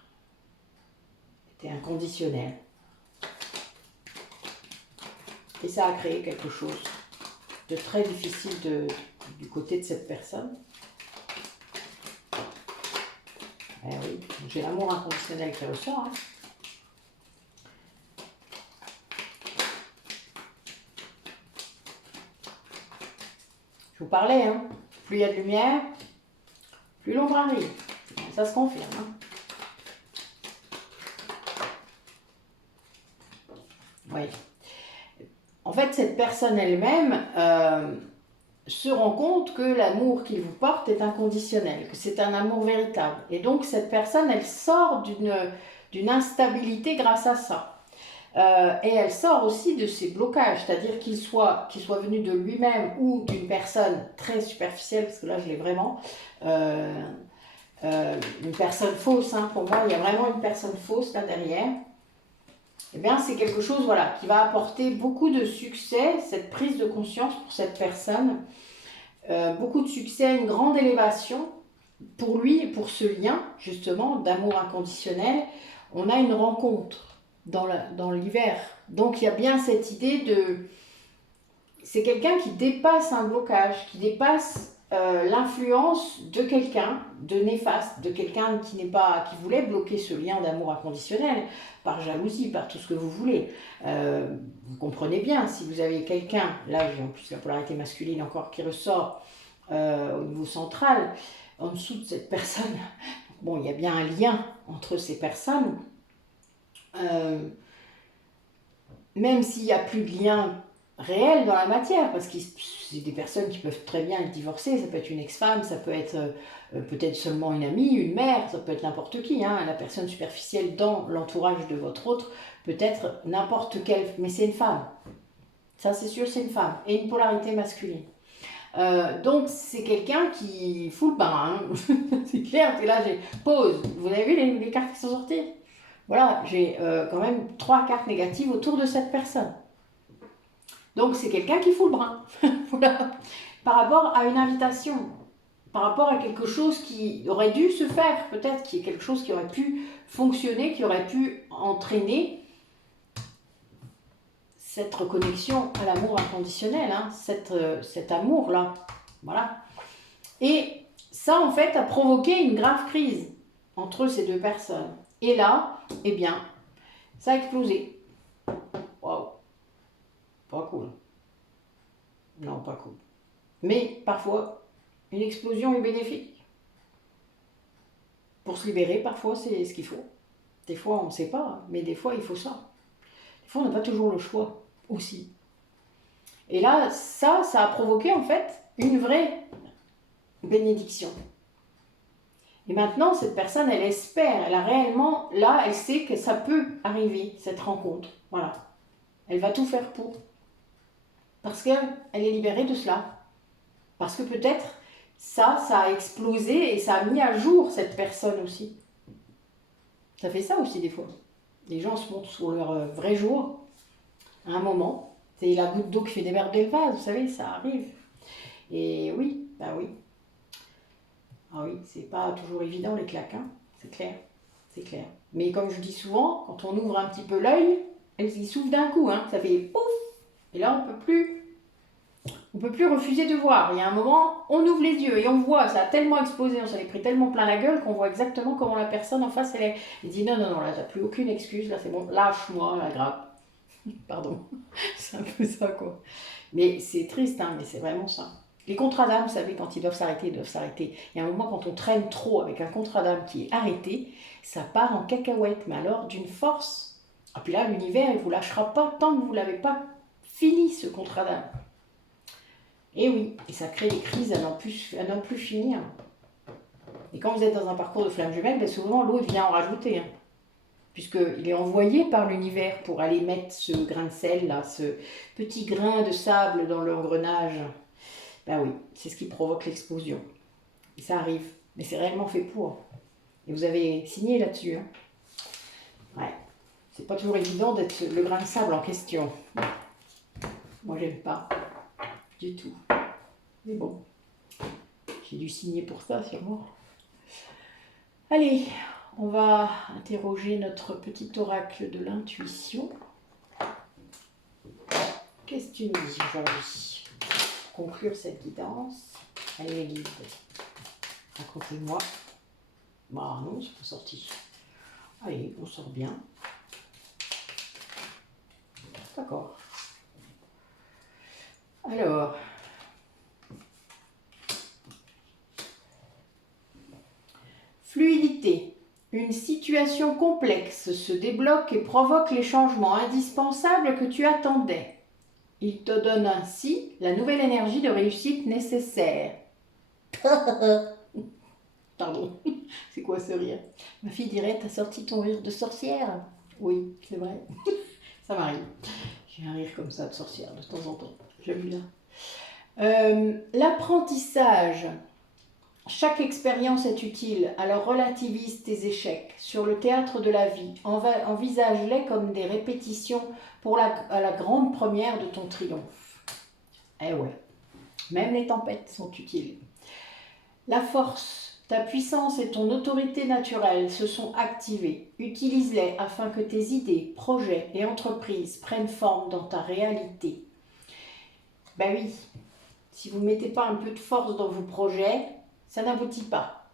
était inconditionnel. Et ça a créé quelque chose de très difficile du côté de cette personne. Eh oui, j'ai l'amour inconditionnel qui ressort. Hein. Je vous parlais, hein, plus il y a de lumière, plus l'ombre arrive. Ça se confirme. Hein. Oui. En fait, cette personne elle-même se rend compte que l'amour qu'il vous porte est inconditionnel, que c'est un amour véritable. Et donc, cette personne, elle sort d'une instabilité grâce à ça. Et elle sort aussi de ses blocages, c'est-à-dire qu'il soit venu de lui-même ou d'une personne très superficielle, parce que là, je l'ai vraiment... une personne fausse, hein, pour moi, il y a vraiment une personne fausse là derrière. Eh bien, c'est quelque chose qui va apporter beaucoup de succès, cette prise de conscience pour cette personne. Beaucoup de succès, une grande élévation pour lui et pour ce lien, justement, d'amour inconditionnel. On a une rencontre dans l'hiver. Donc, il y a bien cette idée de... C'est quelqu'un qui dépasse un blocage, qui dépasse l'influence de quelqu'un de néfaste, de quelqu'un qui voulait bloquer ce lien d'amour inconditionnel par jalousie, par tout ce que vous voulez. Vous comprenez bien, si vous avez quelqu'un, là j'ai en plus la polarité masculine encore qui ressort au niveau central, en dessous de cette personne, bon, il y a bien un lien entre ces personnes, même s'il n'y a plus de lien réel dans la matière, parce que c'est des personnes qui peuvent très bien être divorcées, ça peut être une ex-femme, ça peut être peut-être seulement une amie, une mère, ça peut être n'importe qui, hein. La personne superficielle dans l'entourage de votre autre peut être n'importe quelle, mais c'est une femme. Ça c'est sûr, c'est une femme, et une polarité masculine. Donc c'est quelqu'un qui fout le bain, hein. C'est clair, que là j'ai pause. Vous avez vu les cartes qui sont sorties? Voilà, j'ai quand même 3 cartes négatives autour de cette personne. Donc c'est quelqu'un qui fout le brin. Voilà. Par rapport à une invitation, par rapport à quelque chose qui aurait dû se faire, peut-être, qui est quelque chose qui aurait pu fonctionner, qui aurait pu entraîner cette reconnexion à l'amour inconditionnel, hein, cet amour-là. Voilà. Et ça, en fait, a provoqué une grave crise entre ces deux personnes. Et là, eh bien, ça a explosé. Waouh. Pas cool. Non, pas cool. Mais parfois, une explosion est bénéfique. Pour se libérer, parfois, c'est ce qu'il faut. Des fois, on ne sait pas, mais des fois, il faut ça. Des fois, on n'a pas toujours le choix aussi. Et là, ça a provoqué en fait une vraie bénédiction. Et maintenant, cette personne, elle espère, elle a réellement, là, elle sait que ça peut arriver, cette rencontre. Voilà. Elle va tout faire pour. Parce qu'elle est libérée de cela. Parce que peut-être, ça a explosé et ça a mis à jour cette personne aussi. Ça fait ça aussi des fois. Les gens se montrent sur leur vrai jour à un moment. C'est la goutte d'eau qui fait déborder le vase, vous savez, ça arrive. Et oui, bah oui. Ah oui, c'est pas toujours évident les claques, hein. C'est clair, c'est clair. Mais comme je dis souvent, quand on ouvre un petit peu l'œil, il s'ouvre d'un coup, hein. Ça fait pouf. Et là, on peut plus refuser de voir. Il y a un moment, on ouvre les yeux et on voit, ça a tellement explosé, on s'en est pris tellement plein la gueule qu'on voit exactement comment la personne en face, elle dit non, là, t'as plus aucune excuse, là, c'est bon, lâche-moi la grappe. Pardon, c'est un peu ça, quoi. Mais c'est triste, hein, mais c'est vraiment ça. Les contrats d'âme, vous savez, quand ils doivent s'arrêter, ils doivent s'arrêter. Il y a un moment, quand on traîne trop avec un contrat d'âme qui est arrêté, ça part en cacahuète, mais alors d'une force. Et puis là, l'univers, il ne vous lâchera pas tant que vous ne l'avez pas fini, ce contrat d'âme. Et oui, et ça crée des crises à n'en plus finir. Et quand vous êtes dans un parcours de flamme jumelle, ben souvent l'autre vient en rajouter. Hein, puisqu'il est envoyé par l'univers pour aller mettre ce grain de sel, là, ce petit grain de sable dans l'engrenage. Ben oui, c'est ce qui provoque l'explosion. Et ça arrive. Mais c'est réellement fait pour. Et vous avez signé là-dessus. Hein. Ouais. C'est pas toujours évident d'être le grain de sable en question. Moi, j'aime pas. Du tout. Mais bon. J'ai dû signer pour ça, sûrement. Allez, on va interroger notre petit oracle de l'intuition. Qu'est-ce que tu nous dis aujourd'hui? Conclure cette guidance. Allez les guides, racontez-moi. Bah non, c'est pas sorti. Allez, on sort bien. D'accord. Alors, fluidité. Une situation complexe se débloque et provoque les changements indispensables que tu attendais. Il te donne ainsi la nouvelle énergie de réussite nécessaire. Pardon, c'est quoi ce rire? Ma fille dirait, t'as sorti ton rire de sorcière? Oui, c'est vrai. Ça m'arrive. J'ai un rire comme ça de sorcière de temps en temps. J'aime bien. L'apprentissage. Chaque expérience est utile, alors relativise tes échecs. Sur le théâtre de la vie, envisage-les comme des répétitions pour la grande première de ton triomphe. Eh ouais, même les tempêtes sont utiles. La force, ta puissance et ton autorité naturelle se sont activées. Utilise-les afin que tes idées, projets et entreprises prennent forme dans ta réalité. Ben oui, si vous ne mettez pas un peu de force dans vos projets, ça n'aboutit pas.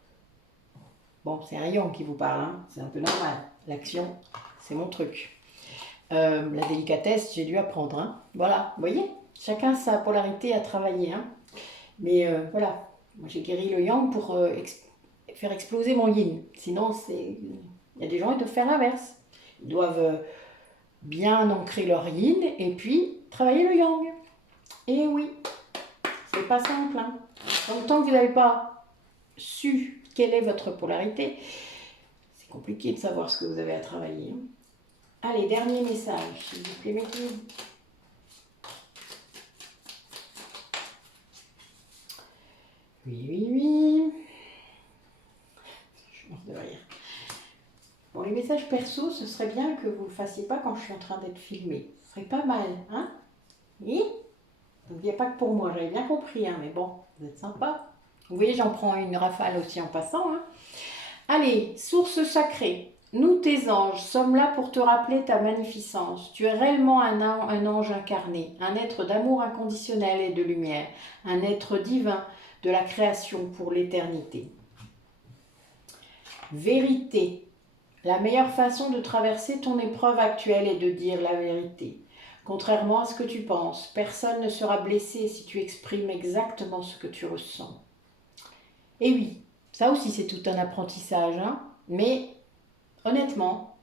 Bon, c'est un yang qui vous parle, hein. C'est un peu normal. L'action, c'est mon truc. La délicatesse, j'ai dû apprendre. Hein. Voilà, vous voyez, chacun sa polarité à travailler. Hein. Mais voilà, moi j'ai guéri le yang pour faire exploser mon yin. Sinon, il y a des gens qui doivent faire l'inverse. Ils doivent bien ancrer leur yin et puis travailler le yang. Et oui, c'est pas simple. Hein. Donc tant que vous n'avez pas su quelle est votre polarité, c'est compliqué de savoir ce que vous avez à travailler. Allez, dernier message, s'il vous plaît, mettez. Oui, oui, oui. Je meurs de rire. Bon, les messages perso, ce serait bien que vous ne le fassiez pas quand je suis en train d'être filmée. Ce serait pas mal, hein? Oui? N'oubliez pas que pour moi, j'avais bien compris, hein, mais bon, vous êtes sympa. Vous voyez, j'en prends une rafale aussi en passant. Hein. Allez, source sacrée. Nous, tes anges, sommes là pour te rappeler ta magnificence. Tu es réellement un ange incarné, un être d'amour inconditionnel et de lumière, un être divin de la création pour l'éternité. Vérité. La meilleure façon de traverser ton épreuve actuelle est de dire la vérité. Contrairement à ce que tu penses, personne ne sera blessé si tu exprimes exactement ce que tu ressens. Et oui, ça aussi c'est tout un apprentissage, hein, mais honnêtement,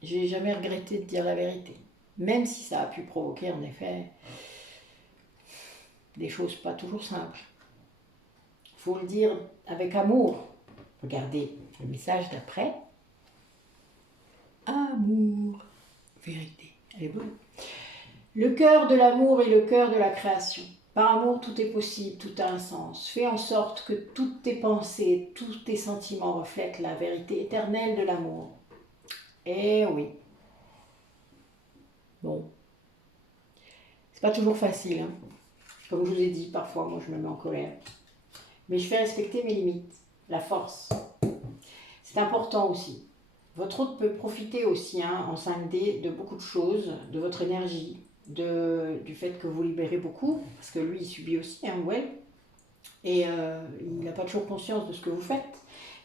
j'ai jamais regretté de dire la vérité. Même si ça a pu provoquer en effet des choses pas toujours simples. Il faut le dire avec amour. Regardez le message d'après. Amour, vérité. Elle est bonne. Le cœur de l'amour est le cœur de la création. Par amour, tout est possible, tout a un sens. Fais en sorte que toutes tes pensées, tous tes sentiments reflètent la vérité éternelle de l'amour. Eh oui. Bon. C'est pas toujours facile, hein. Comme je vous ai dit, parfois, moi, je me mets en colère. Mais je fais respecter mes limites, la force. C'est important aussi. Votre hôte peut profiter aussi, hein, en 5D, de beaucoup de choses, de votre énergie, du fait que vous libérez beaucoup, parce que lui, il subit aussi, hein, ouais. Et il n'a pas toujours conscience de ce que vous faites.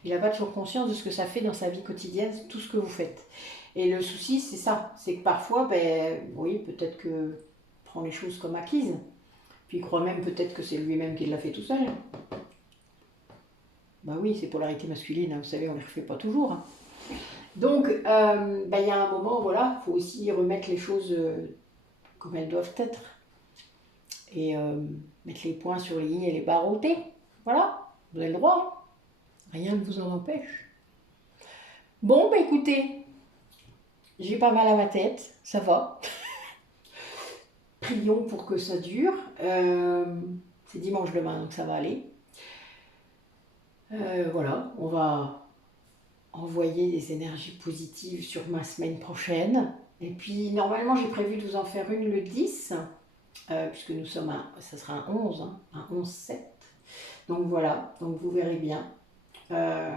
Il n'a pas toujours conscience de ce que ça fait dans sa vie quotidienne, tout ce que vous faites. Et le souci, c'est ça. C'est que parfois, oui, peut-être que prend les choses comme acquises. Puis il croit même peut-être que c'est lui-même qui l'a fait tout seul. Bah oui, c'est polarité masculine, hein, vous savez, on ne les refait pas toujours. Hein. Donc, il y a un moment, voilà, il faut aussi remettre les choses comme elles doivent être. Et mettre les points sur les i et les barres au t. Voilà, vous avez le droit. Hein. Rien ne vous en empêche. Bon, écoutez, j'ai pas mal à ma tête, ça va. Prions pour que ça dure. C'est dimanche demain, donc ça va aller. Voilà, on va envoyer des énergies positives sur ma semaine prochaine. Et puis, normalement, j'ai prévu de vous en faire une le 10, puisque nous sommes ça sera un 11, hein, un 11-7. Donc voilà, donc vous verrez bien. Je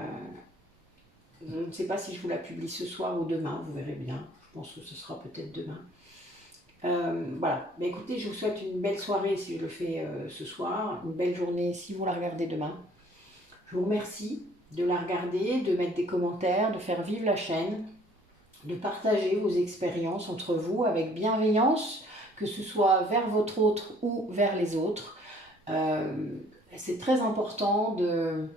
ne sais pas si je vous la publie ce soir ou demain, vous verrez bien. Je pense que ce sera peut-être demain. Voilà, mais écoutez, je vous souhaite une belle soirée si je le fais ce soir, une belle journée si vous la regardez demain. Je vous remercie de la regarder, de mettre des commentaires, de faire vivre la chaîne, de partager vos expériences entre vous avec bienveillance, que ce soit vers votre autre ou vers les autres. C'est très important de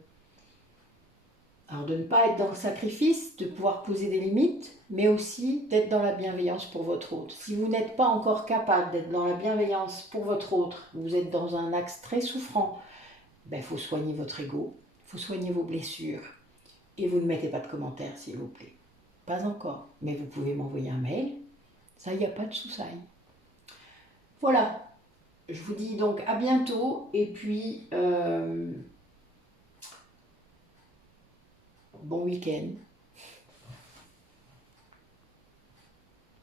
ne pas être dans le sacrifice, de pouvoir poser des limites, mais aussi d'être dans la bienveillance pour votre autre. Si vous n'êtes pas encore capable d'être dans la bienveillance pour votre autre, vous êtes dans un axe très souffrant, faut soigner votre ego, il faut soigner vos blessures. Et vous ne mettez pas de commentaires, s'il vous plaît. Pas encore, mais vous pouvez m'envoyer un mail. Ça, il n'y a pas de souci. Voilà. Je vous dis donc à bientôt. Et puis, bon week-end.